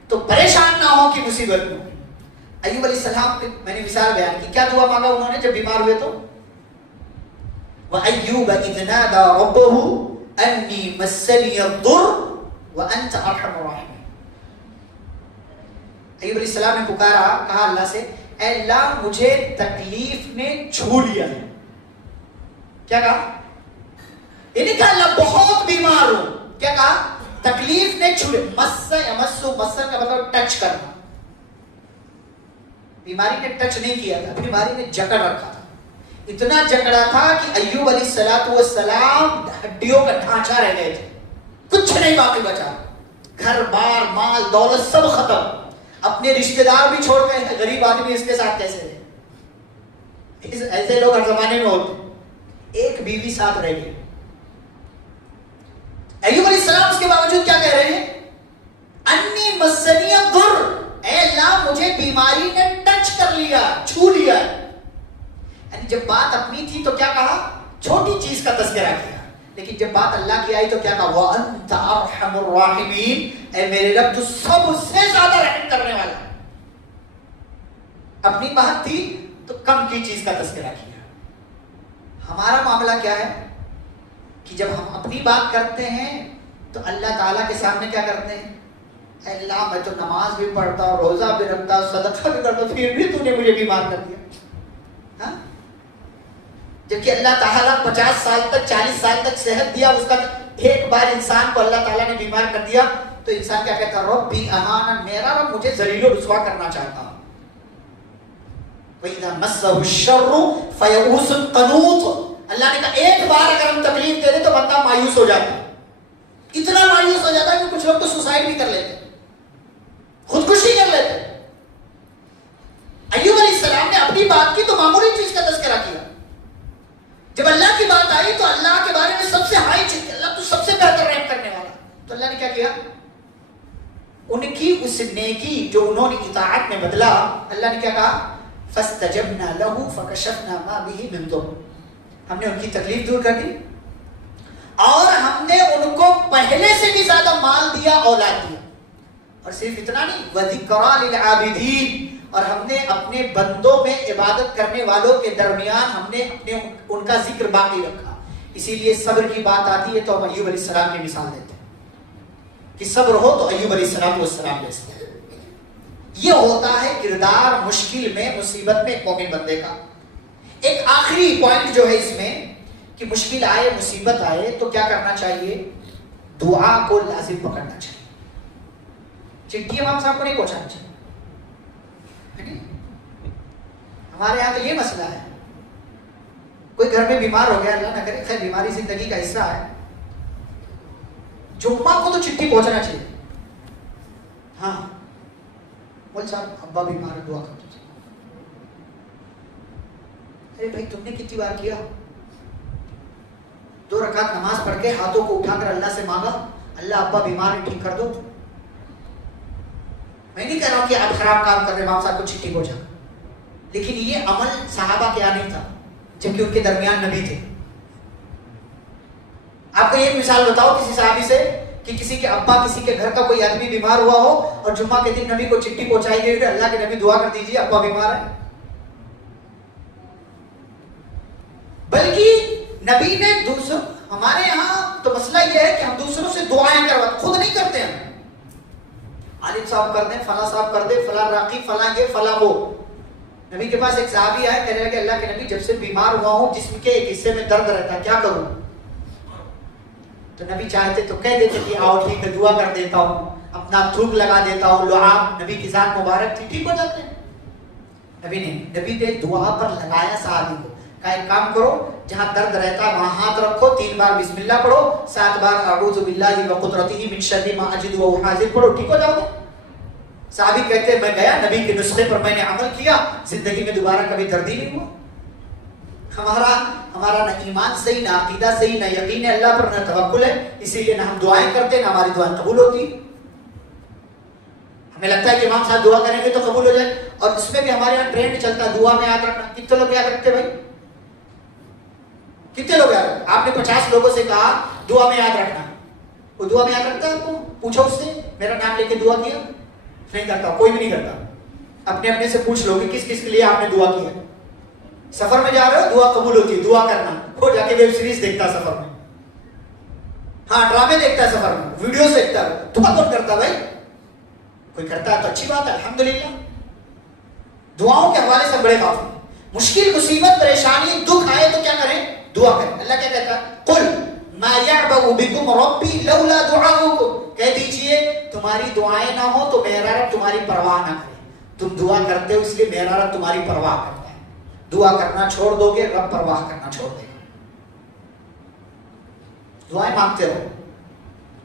تو پریشان نہ ہو کہ مصیبت میں. ایوب علیہ السلام کی میں نے مثال بیان کی, کیا دعا مانگا انہوں نے جب بیمار ہوئے تو؟ وَأَيُّوبَ إِذْ نَادَى رَبَّهُ أَنِّي مَسَّنِيَ الضُّرُّ وَأَنْتَ أَرْحَمُ الرَّاحِمِينَ. ایوب علیہ السلام نے پکارا, کہا اللہ سے, اے اللہ مجھے تکلیف نے چھو لیا ہے. کیا کہا؟ یہ نہیں کہا اللہ بہت بیمار ہوں, کیا کہا؟ تکلیف نے چھو لیا. مس یمسو, مسر کا مطلب ٹچ کرنا. بیماری نے ٹچ نہیں کیا تھا, بیماری نے جکڑ رکھا تھا. اتنا جکڑا تھا کہ ایوب علیہ السلام ہڈیوں کا ڈھانچہ رہ گئے تھے, کچھ نہیں باقی بچا. گھر بار مال دولت سب ختم, اپنے رشتہ دار بھی چھوڑ گئے. غریب آدمی اس کے ساتھ کیسے رہے؟ ایسے لوگ ہر زمانے میں ہوتے. ایک بیوی ساتھ رہ گئی. ایوب علیہ السلام اس کے باوجود کیا کہہ رہے ہیں؟ انی مسنی الضر, اے اللہ مجھے بیماری نے ٹچ کر لیا, چھو لیا. یعنی جب بات اپنی تھی تو کیا کہا؟ چھوٹی چیز کا تذکرہ کیا, لیکن جب بات اللہ کی آئی تو کیا کہا؟ وَأَنْتَ أَرْحَمُ الرَّاحِمِينَ, اے میرے رب تو سب سے زیادہ رحم کرنے والا ہے. اپنی بات تھی تو کم کی چیز کا تذکرہ کیا. ہمارا معاملہ کیا ہے کہ جب ہم اپنی بات کرتے ہیں تو اللہ تعالیٰ کے سامنے کیا کرتے ہیں؟ اے اللہ میں تو نماز بھی پڑھتا ہوں، روزہ بھی رکھتا ہوں، صدقہ بھی کرتا ہوں، پھر بھی تو نے مجھے بیمار کر دیا. ہاں جبکہ اللہ تعالیٰ 50 سال تک 40 سال تک صحت دیا، اس کا ایک بار انسان کو اللہ تعالیٰ نے بیمار کر دیا تو انسان کیا کہتا ہے؟ ربی اہانن، میرا رب مجھے ذلیل و رسوا کرنا چاہتا. وَإِذَا مَسَّهُ الشَّرُّ فَيَئُوسٌ قَنُوطٌ، اللہ نے کہا ایک بار اگر ہم تکلیف دے دیں تو بندہ مایوس ہو جاتا ہے. اتنا مایوس ہو جاتا ہے کہ کچھ لوگ تو سوسائڈ بھی کر لیتے، خودکشی کر لیتے. ایوب علیہ السلام نے اپنی بات کی تو معمولی چیز کا تذکرہ کیا، جب اللہ کی بات آئی تو اللہ کے بارے میں سب سے ہائی چیز، اللہ تو سب سے بہتر رحم کرنے والا، تو اللہ نے کیا کیا؟ ان کی اس نیکی جو انہوں نے اطاعت میں بدلا، اللہ نے کیا کہا؟ فَاسْتَجَبْنَا لَهُ فَكَشَفْنَا مَا بِهِ مِنْ ضُرٍّ، ہم نے ان کی تکلیف دور کر دی اور ہم نے ان کو پہلے سے بھی زیادہ مال دیا، اولاد دیا. اور صرف اتنا نہیں، وَذِكْرَىٰ لِلْعَابِدِينَ، اور ہم نے اپنے بندوں میں عبادت کرنے والوں کے درمیان ہم نے ان کا ذکر باقی رکھا. اسی لیے صبر کی بات آتی ہے تو ہم ایوب علیہ السلام کی مثال دیتے ہیں کہ صبر ہو تو ایوب علیہ السلام جیسے. یہ ہوتا ہے کردار مشکل میں، مصیبت میں ایک مومن بندے کا. ایک آخری پوائنٹ جو ہے اس میں کہ مشکل آئے، مصیبت آئے تو کیا کرنا چاہیے؟ دعا کو لازم پکڑنا چاہیے. چٹھی امام صاحب کو نہیں پہنچانا چاہیے. ہمارے یہاں تو یہ مسئلہ ہے، کوئی گھر میں بیمار ہو گیا، اللہ نہ کرے، خیر بیماری زندگی کا حصہ ہے، جمعہ کو تو چٹھی پہنچنا چاہیے. ہاں بول صاحب ابا بیمار ہے، دعا کر دو. ارے بھائی تم نے کتنی بار کیا؟ 2 رکعت نماز پڑھ کے ہاتھوں کو اٹھا کر اللہ سے مانگا، اللہ ابا بیمار ہے ٹھیک کر دو. میں نہیں کہہ رہا ہوں کہ آپ خراب کام کر رہے امام صاحب کو چٹھی پہنچا، لیکن یہ عمل صحابہ کیا نہیں تھا جبکہ ان کے درمیان نبی تھے. آپ کو یہ مثال بتاؤ کسی صحابی سے کہ کسی کے ابا، کسی کے گھر کا کوئی آدمی بیمار ہوا ہو اور جمعہ کے دن نبی کو چٹھی پہنچائی گئی کہ اللہ کے نبی دعا کر دیجیے ابا بیمار ہے. بلکہ نبی نے ہمارے یہاں تو مسئلہ یہ ہے کہ ہم دوسروں سے دعائیں کرواتے، خود نہیں کرتے ہیں. عالم صاحب کر دیں، فلاں صاحب کر دیں، فلاں راقی، فلاں یہ فلاں وہ. نبی کے پاس ایک صحابی آئے، کہنے لگے اللہ کے نبی جب سے بیمار ہوا ہوں جسم کے ایک حصے میں درد رہتا ہے، کیا کروں؟ تو نبی چاہتے تو کہہ دیتے کہ آؤ ٹھیک ہے دعا کر دیتا ہوں، اپنا تھوک لگا دیتا ہوں، لعاب نبی کی ذات مبارک تھی، ٹھیک ہو جاتے ہیں. نبی نے دعا پر لگایا صحابی کو، کہا ایک کام کرو، جہاں درد رہتا ہے وہاں ہاتھ رکھو، 3 بار بسم اللہ پڑھو، 7 بار اعوذ باللہ وقدرتہ من شر ما اجد واحاذر پڑھو، ٹھیک ہو جاؤ گے. صحابی کہتے ہیں میں گیا، نبی کے نسخے پر میں نے عمل کیا، زندگی میں دوبارہ کبھی درد ہی نہیں ہوا. ہمارا نہ ایمان صحیح، نہ عقیدہ صحیح، نہ یقین ہے اللہ پر، نہ توکل ہے، اسی لیے نہ ہم دعائیں کرتے، نہ ہماری دعائیں قبول ہوتی. ہمیں لگتا ہے کہ امام صاحب دعا کریں گے تو قبول ہو جائے، اور اس میں بھی ہمارے یہاں ٹرینڈ چلتا ہے دعا میں یاد رکھنا. کتنے لوگ یاد رکھتے بھائی؟ کتنے لوگ یاد رکھتے؟ آپ نے 50 لوگوں سے کہا دعا میں یاد رکھنا، وہ دعا میں یاد رکھتا ہے؟ آپ کو پوچھو اس سے، میرا نام لے کے دعا کیا؟ نہیں کرتا، کوئی بھی نہیں کرتا. اپنے سے پوچھ لو کہ کس کس کے لیے آپ نے دعا کی ہے. سفر میں جا رہے ہو دعا قبول ہوتی ہے، دعا کرنا. وہ جا کے ویب سیریز دیکھتا ہے سفر میں، ہاں ڈرامے دیکھتا ہے سفر میں، ویڈیوز دیکھتا ہے. دعا کون کرتا بھائی؟ کوئی کرتا ہے تو اچھی بات ہے، الحمدللہ. دعاؤں کے حوالے سے بڑے کافی. مشکل، مصیبت، پریشانی، دکھ آئے تو کیا کریں؟ دعا کریں. اللہ کیا کہتا ہے؟ قل ما يعبأ بكم ربي لولا دعاؤكم، کہہ دیجئے تمہاری دعائیں نہ ہو تو میرا رب تمہاری پرواہ نہ کرے. تم دعا کرتے ہو اس لیے میرا رب تمہاری پرواہ کرتا ہے. دعا کرنا چھوڑ دو گے، رب پرواہ کرنا چھوڑ دے گا. دعائیں مانگتے رہو،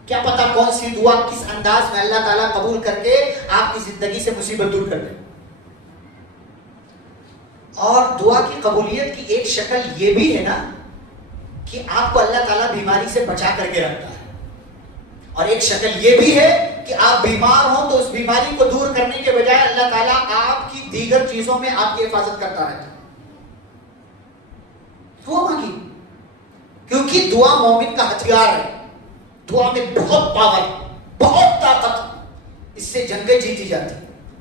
کیا پتا کون سی دعا کس انداز میں اللہ تعالیٰ قبول کر کے آپ کی زندگی سے مصیبت دور کر دے. اور دعا کی قبولیت کی ایک شکل یہ بھی ہے نا کہ آپ کو اللہ تعالیٰ بیماری سے بچا کر کے رکھتا ہے، اور ایک شکل یہ بھی ہے کہ آپ بیمار ہوں تو اس بیماری کو دور کرنے کے بجائے اللہ تعالیٰ آپ کی دیگر چیزوں میں آپ کی حفاظت کرتا رہتا ہے. دعا مانگی، کیونکہ دعا مومن کا ہتھیار ہے. دعا میں بہت پاور، بہت طاقت، اس سے جنگیں جیتی جاتی.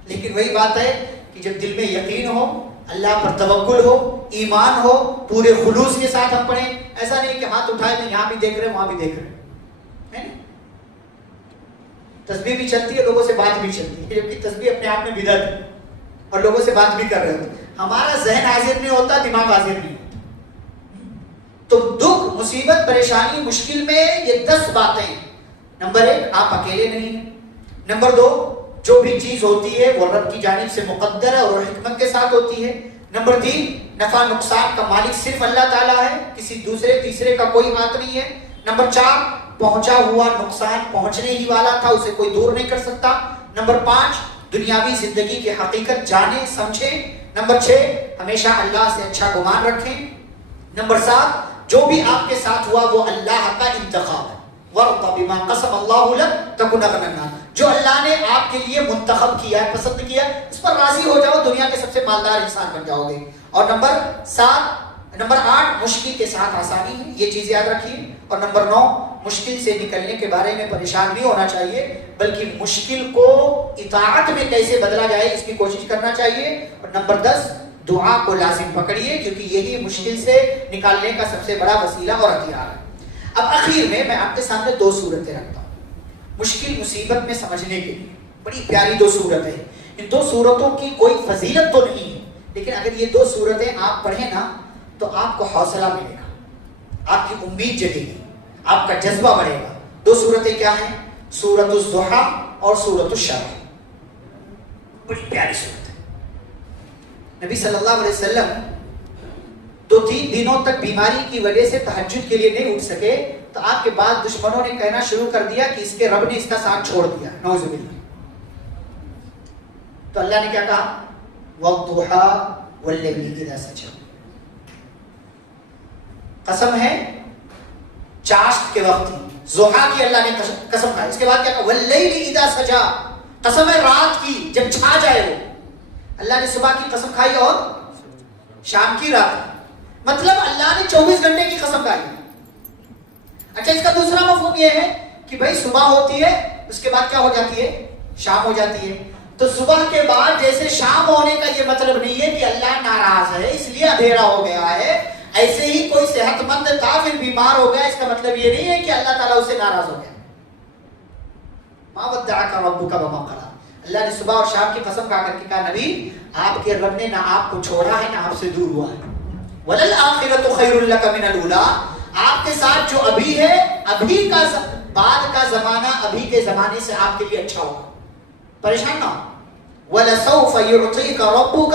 لیکن وہی بات ہے کہ جب دل میں یقین ہو، اللہ پر توکل ہو، ایمان ہو، پورے خلوص کے ساتھ ہم پڑھیں. ایسا نہیں کہ ہاتھ اٹھائے تو یہاں بھی دیکھ رہے وہاں بھی دیکھ رہے. تسبیح بھی چلتی ہے, لوگوں سے بات بھی چلتی ہے, جبکہ تسبیح اپنے آپ میں بدعت ہے اور لوگوں سے بات بھی کر رہے ہوتے. ہمارا ذہن حاضر نہیں ہوتا, دماغ حاضر نہیں ہوتا. تو دکھ, مصیبت, پریشانی, مشکل میں یہ 10 باتیں. نمبر 1, آپ اکیلے نہیں ہیں. نمبر 2, جو بھی چیز ہوتی ہے وہ رب کی جانب سے مقدر ہے اور حکمت کے ساتھ ہوتی ہے. نمبر 3, نفع نقصان کا مالک صرف اللہ تعالیٰ ہے, کسی دوسرے تیسرے کا کوئی ہاتھ نہیں ہے. نمبر 4, پہنچا ہوا نقصان پہنچنے ہی والا تھا, اسے کوئی دور نہیں کر سکتا. نمبر 5, دنیاوی زندگی کی حقیقت جانیں سمجھیں. نمبر 6, ہمیشہ اللہ سے اچھا گمان رکھیں. نمبر 7, جو بھی آپ کے ساتھ ہوا وہ اللہ کا انتخاب ہے. وَرْضَ بِمَا قَسَمَ اللَّهُ لَكَ تَكُونَ مِنَ النَّاسِ, جو اللہ نے آپ کے لیے منتخب کیا ہے, پسند کیا ہے, اس پر راضی ہو جاؤ, دنیا کے سب سے مالدار انسان بن جاؤ گے. اور نمبر 8, مشکل کے ساتھ آسانی ہے, یہ چیز یاد رکھیے. اور نمبر 9, مشکل سے نکلنے کے بارے میں پریشان نہیں ہونا چاہیے, بلکہ مشکل کو اطاعت میں کیسے بدلا جائے اس کی کوشش کرنا چاہیے. اور نمبر 10, دعا کو لازم پکڑیے, کیونکہ یہی مشکل سے نکالنے کا سب سے بڑا وسیلہ اور ہتھیار ہے. اب آخر میں آپ کے سامنے 2 صورتیں رکھتا ہوں مشکل مصیبت میں سمجھنے کے لیے. بڑی پیاری 2 صورتیں ہیں. ان 2 صورتوں کی کوئی فضیلت تو نہیں ہے, لیکن اگر یہ 2 صورتیں آپ پڑھیں نا تو آپ کو حوصلہ ملے گا, آپ کی امید جگے گی, آپ کا جذبہ بڑھے گا. 2 صورتیں کیا ہیں؟ سورۃ الضحیٰ اور سورۃ الشرح. بڑی پیاری صورت ہے. نبی صلی اللہ علیہ وسلم 2-3 دنوں تک بیماری کی وجہ سے تہجد کے لیے نہیں اٹھ سکے, تو آپ کے بعد دشمنوں نے کہنا شروع کر دیا کہ اس کے رب نے اس کا ساتھ چھوڑ دیا, نعوذ باللہ. تو اللہ نے کیا کہا؟ وَالضُّحَىٰ وَاللَّيْلِ إِذَا سَجَىٰ, قسم ہے چاشت کے وقت ہی, ضحیٰ کی اللہ نے قسم کھائی. اس کے بعد کیا کہا؟ وَاللَّيْلِ إِذَا سَجَىٰ, قسم ہے رات کی جب چھا جائے وہ. اللہ نے صبح کی قسم کھائی اور شام کی رات, مطلب اللہ نے 24 گھنٹے کی قسم کھائی. اچھا, اس کا دوسرا مفہوم یہ ہے کہ بھائی صبح ہوتی ہے, اس کے بعد کیا ہو جاتی ہے؟ شام ہو جاتی ہے. تو صبح کے بعد جیسے شام ہونے کا یہ مطلب نہیں ہے کہ اللہ ناراض ہے اس لیے اندھیرا ہو گیا ہے, ایسے ہی کوئی صحت مند تھا پھر بیمار ہو گیا, اس کا مطلب یہ نہیں ہے کہ اللہ تعالیٰ اس سے ناراض ہو گیا. مَا وَدَّعَكَ رَبُّكَ وَمَا قَلَىٰ, اللہ نے صبح اور شام کی قسم کھا کر کے کہا نبی آپ کے رب نے نہ آپ کو چھوڑا ہے نہ آپ سے دور ہوا ہے. وَلَلْآخِرَةُ خَيْرٌ لَكَ مِنَ الْأُولَىٰ, آپ کے ساتھ جو ابھی ہے, ابھی کا بعد کا زمانہ ابھی کے زمانے سے آپ کے لیے اچھا ہوگا, پریشان نہ ہو. وَلَسَوْفَ يُعْطِيكَ رَبُّكَ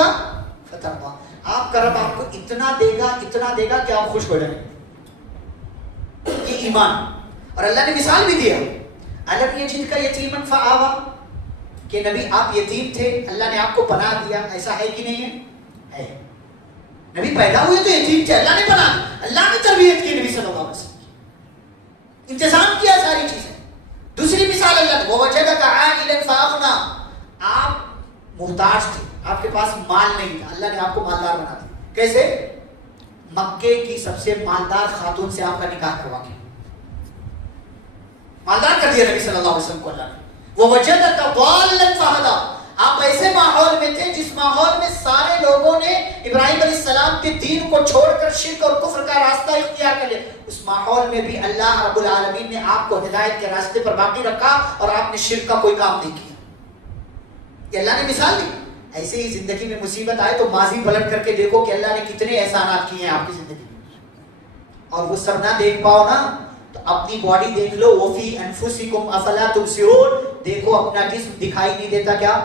فَتَرْضَىٰ, آپ کا رب آپ کو اتنا دے گا کہ آپ خوش ہو جائیں. یہ ایمان. اور اللہ نے مثال بھی دیا, أَلَمْ يَجِدْكَ يَتِيمًا فَآوَىٰ, کہ نبی آپ یتیم تھے, اللہ نے آپ کو پناہ دیا. ایسا ہے کہ نہیں ہے؟ نبی پیدا ہوئے تو یتیم تھے, اللہ نے پناہ, اللہ نے تربیت کی نبی صلی اللہ علیہ وسلم, انتظام کیا ساری چیزیں. دوسری مثال اللہ نے وَوَجَدَكَ عَائِلًا فَأَغْنَىٰ, آپ محتاج تھے, آپ کے پاس مال نہیں تھا, اللہ نے آپ کو مالدار بنا دیا. کیسے؟ مکے کی سب سے مالدار خاتون سے آپ کا نکاح کروا کے مالدار کر دیا نبی صلی اللہ علیہ وسلم کو اللہ نے. وَوَجَدَكَ ضَالًّا فَهَدَىٰ, آپ ایسے ماحول میں تھے جس ماحول میں سارے لوگوں نے ابراہیم علیہ السلام کے دین کو چھوڑ کر شرک اور کفر کا راستہ اختیار کر لیا. اس ماحول میں بھی اللہ رب العالمین نے آپ کو ہدایت کے راستے پر باقی رکھا اور آپ نے شرک کا کوئی کام نہیں کیا. یہ اللہ نے مثال دی. ایسے ہی زندگی میں مصیبت آئے تو ماضی پلٹ کر کے دیکھو کہ اللہ نے کتنے احسانات کیے ہیں آپ کی زندگی میں, اور وہ سب نہ دیکھ پاؤ نا تو اپنی باڈی دیکھ لو. وَفِي أَنفُسِكُمْ أَفَلَا تُبْصِرُونَ, دیکھو اپنا جسم دکھائی نہیں دیتا کیا؟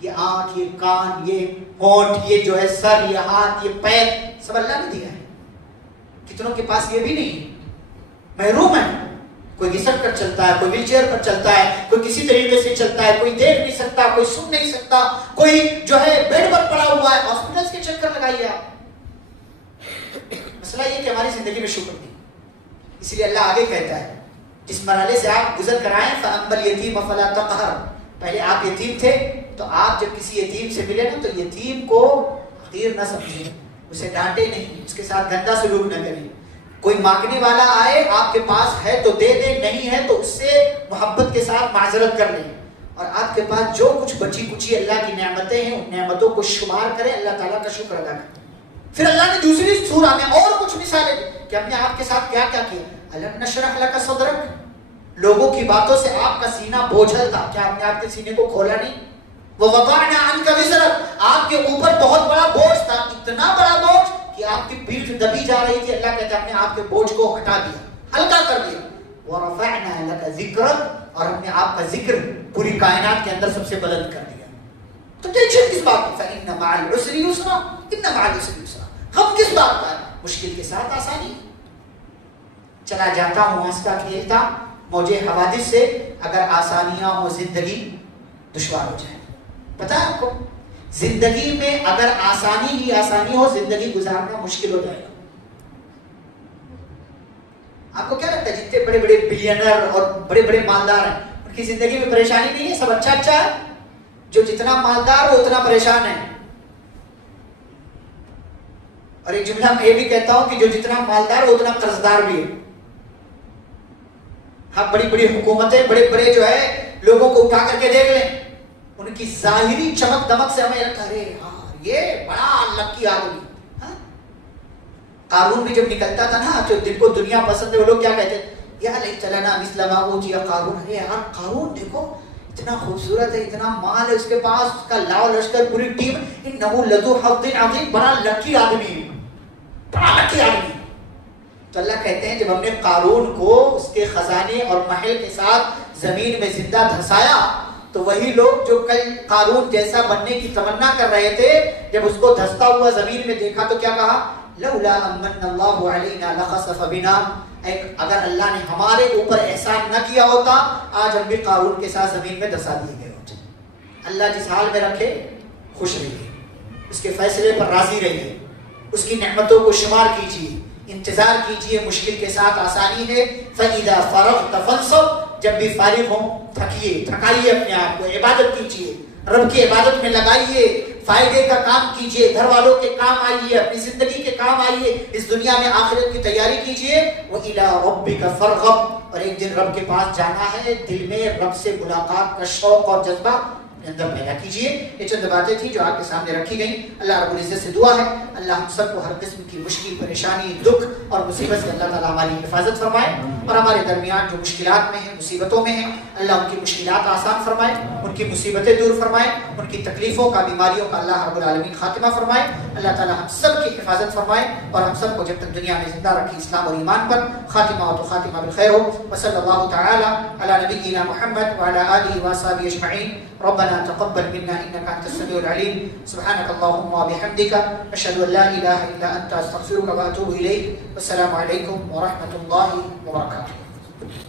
یہ آنکھ, یہ کان, یہ ہونٹ, یہ جو ہے سر, یہ ہاتھ, یہ پیر, سب اللہ نے دیا ہے. کتنوں کے پاس یہ بھی نہیں, محروم ہے. کوئی گھسٹ کر چلتا ہے, کوئی ویل چیئر پر چلتا ہے, کوئی کسی طریقے سے چلتا ہے, کوئی دیکھ نہیں سکتا, کوئی سن نہیں سکتا, کوئی جو ہے بیڈ پر پڑا ہوا ہے. ہاسپٹلس کے چکر لگائیے آپ. مسئلہ یہ کہ ہماری زندگی میں شکر نہیں, اس لیے اللہ آگے کہتا ہے جس مرحلے سے آپ گزر کر آئیں فَأَمَّا الْيَتِيمَ فَلَا تَقْهَرْ, پہلے آپ یتیم تھے تو آپ جب کسی یتیم سے ملے نا تو یتیم کو حقیر نہ سمجھیں, اسے ڈانٹے نہیں, اس کے ساتھ گندا سلوک نہ کریں. کوئی مانگنے والا آئے آپ کے پاس ہے تو دے دیں, نہیں ہے تو اس سے محبت کے ساتھ معذرت کر لیں, اور آپ کے پاس جو کچھ بچی کچی اللہ کی نعمتیں ہیں ان نعمتوں کو شمار کریں, اللہ تعالیٰ کا شکر ادا کریں. پھر اللہ نے دوسری سورہ میں اور کچھ مثالیں کہ ہم نے آپ کے ساتھ کیا کیا کیا. أَلَمْ نَشْرَحْ لَكَ صَدْرَكَ, لوگوں کی باتوں سے آپ کا سینہ بوجھل تھا، کیا آپ نے آپ کے سینے کو کھولا نہیں؟ وَوَضَعْنَا عَنْكَ وِزْرَكَ، آپ کے اوپر بہت بڑا بوجھ تھا، اتنا بڑا بوجھ کہ آپ کی پیٹھ دبی جا رہی تھی، اللہ کہتا ہے ہم نے آپ کے بوجھ کو ہٹا دیا، ہلکا کر دیا۔ وَرَفَعْنَا لَكَ ذِكْرَكَ، اور ہم نے آپ کا ذکر پوری کائنات کے اندر سب سے بلند کر دیا۔ تو ٹینشن کس بات کی؟ فَإِنَّ مَعَ الْعُسْرِ يُسْرًا، إِنَّ مَعَ الْعُسْرِ يُسْرًا، ہم کس بات کا؟ مشکل کے ساتھ آسانی۔ چلا جاتا ہوں ہنستا کھیلتا موجے حوادث سے، اگر آسانیاں ہوں زندگی دشوار ہو جائے۔ پتہ ہے آپ کو، زندگی میں اگر آسانی ہی آسانی ہو زندگی گزارنا مشکل ہو جائے گا۔ آپ کو کیا لگتا ہے جتنے بڑے بڑے بلینر اور بڑے بڑے مالدار ہیں ان کی زندگی میں پریشانی نہیں ہے؟ سب اچھا اچھا ہے؟ جو جتنا مالدار وہ اتنا پریشان ہے۔ اور ایک جملہ میں یہ بھی کہتا ہوں کہ جو جتنا مالدار وہ اتنا قرضدار بھی ہے۔ ہاں، بڑی بڑی حکومتیں، بڑے بڑے جو ہے لوگوں کو اٹھا کر کے دیکھ لیں، ان کی ظاہری چمک دمک سے ہمیں لگتا ہے ہاں یہ بڑا لکی آدمی۔ قارون بھی جب نکلتا تھا نا، جو جن کو دنیا پسند ہے وہ لوگ کیا کہتے ہیں؟ یا لیتنا مثل ما اوتی قارون، ارے یار قارون دیکھو اتنا خوبصورت ہے، اتنا مال ہے اس کے پاس، اس کا لاؤ لشکر پوری ٹیم، انہ لذو حظ عظیم، بڑا لکی آدمی ہے، بڑا لکی آدمی۔ تو اللہ کہتے ہیں جب ہم نے قارون کو اس کے خزانے اور محل کے ساتھ زمین میں زندہ دھسایا تو وہی لوگ جو کل قارون جیسا بننے کی تمنا کر رہے تھے، جب اس کو دھستا ہوا زمین میں دیکھا تو کیا کہا؟ لولا امن اللہ علینا لخسف بنا، اگر اللہ نے ہمارے اوپر احسان نہ کیا ہوتا آج ہم بھی قارون کے ساتھ زمین میں دھسا دیے گئے ہوتے۔ اللہ جس حال میں رکھے خوش رہیے، اس کے فیصلے پر راضی رہیے، اس کی نعمتوں کو شمار کیجیے، انتظار کیجیے، مشکل کے ساتھ آسانی ہے۔ فَإِذَا فَرَغْتَ فَانصَبْ، جب بھی فارغ ہوں تھکیے، تھکائیے اپنے آپ کو، عبادت کیجیے، رب کی عبادت میں لگائیے، فائدے کا کام کیجیے، گھر والوں کے کام آئیے، اپنی زندگی کے کام آئیے، اس دنیا میں آخرت کی تیاری کیجیے۔ وَإِلَىٰ رَبِّكَ فَارْغَب، اور ایک دن رب کے پاس جانا ہے، دل میں رب سے ملاقات کا شوق اور جذبہ اندر پیدا کیجیے۔ یہ چند باتیں تھیں جو آپ کے سامنے رکھی گئیں۔ اللہ رب العزت سے دعا ہے اللہ ہم سب کو ہر قسم کی مشکل، پریشانی، دکھ اور مصیبت سے اللہ تعالیٰ ہماری حفاظت فرمائے، اور ہمارے درمیان جو مشکلات میں ہیں، مصیبتوں میں ہیں، اللہ ان کی مشکلات آسان فرمائے، ان کی مصیبتیں دور فرمائے، ان کی تکلیفوں کا، بیماریوں کا اللہ رب العالمین خاتمہ فرمائے۔ اللہ تعالیٰ ہم سب کی حفاظت فرمائے اور ہم سب کو جب تک دنیا میں زندہ رکھے اسلام اور ایمان پر، خاتمہ ہو تو خاتمہ بالخیر ہو۔ وصلی اللہ تعالی علی نبینا محمد وعلی آلہ وصحبہ اجمعین۔ ربنا تقبل منا انك انت السميع العليم، سبحانك اللهم وبحمدك، اشهد ان لا اله الا انت، استغفرك واتوب اليك، والسلام عليكم ورحمه الله وبركاته۔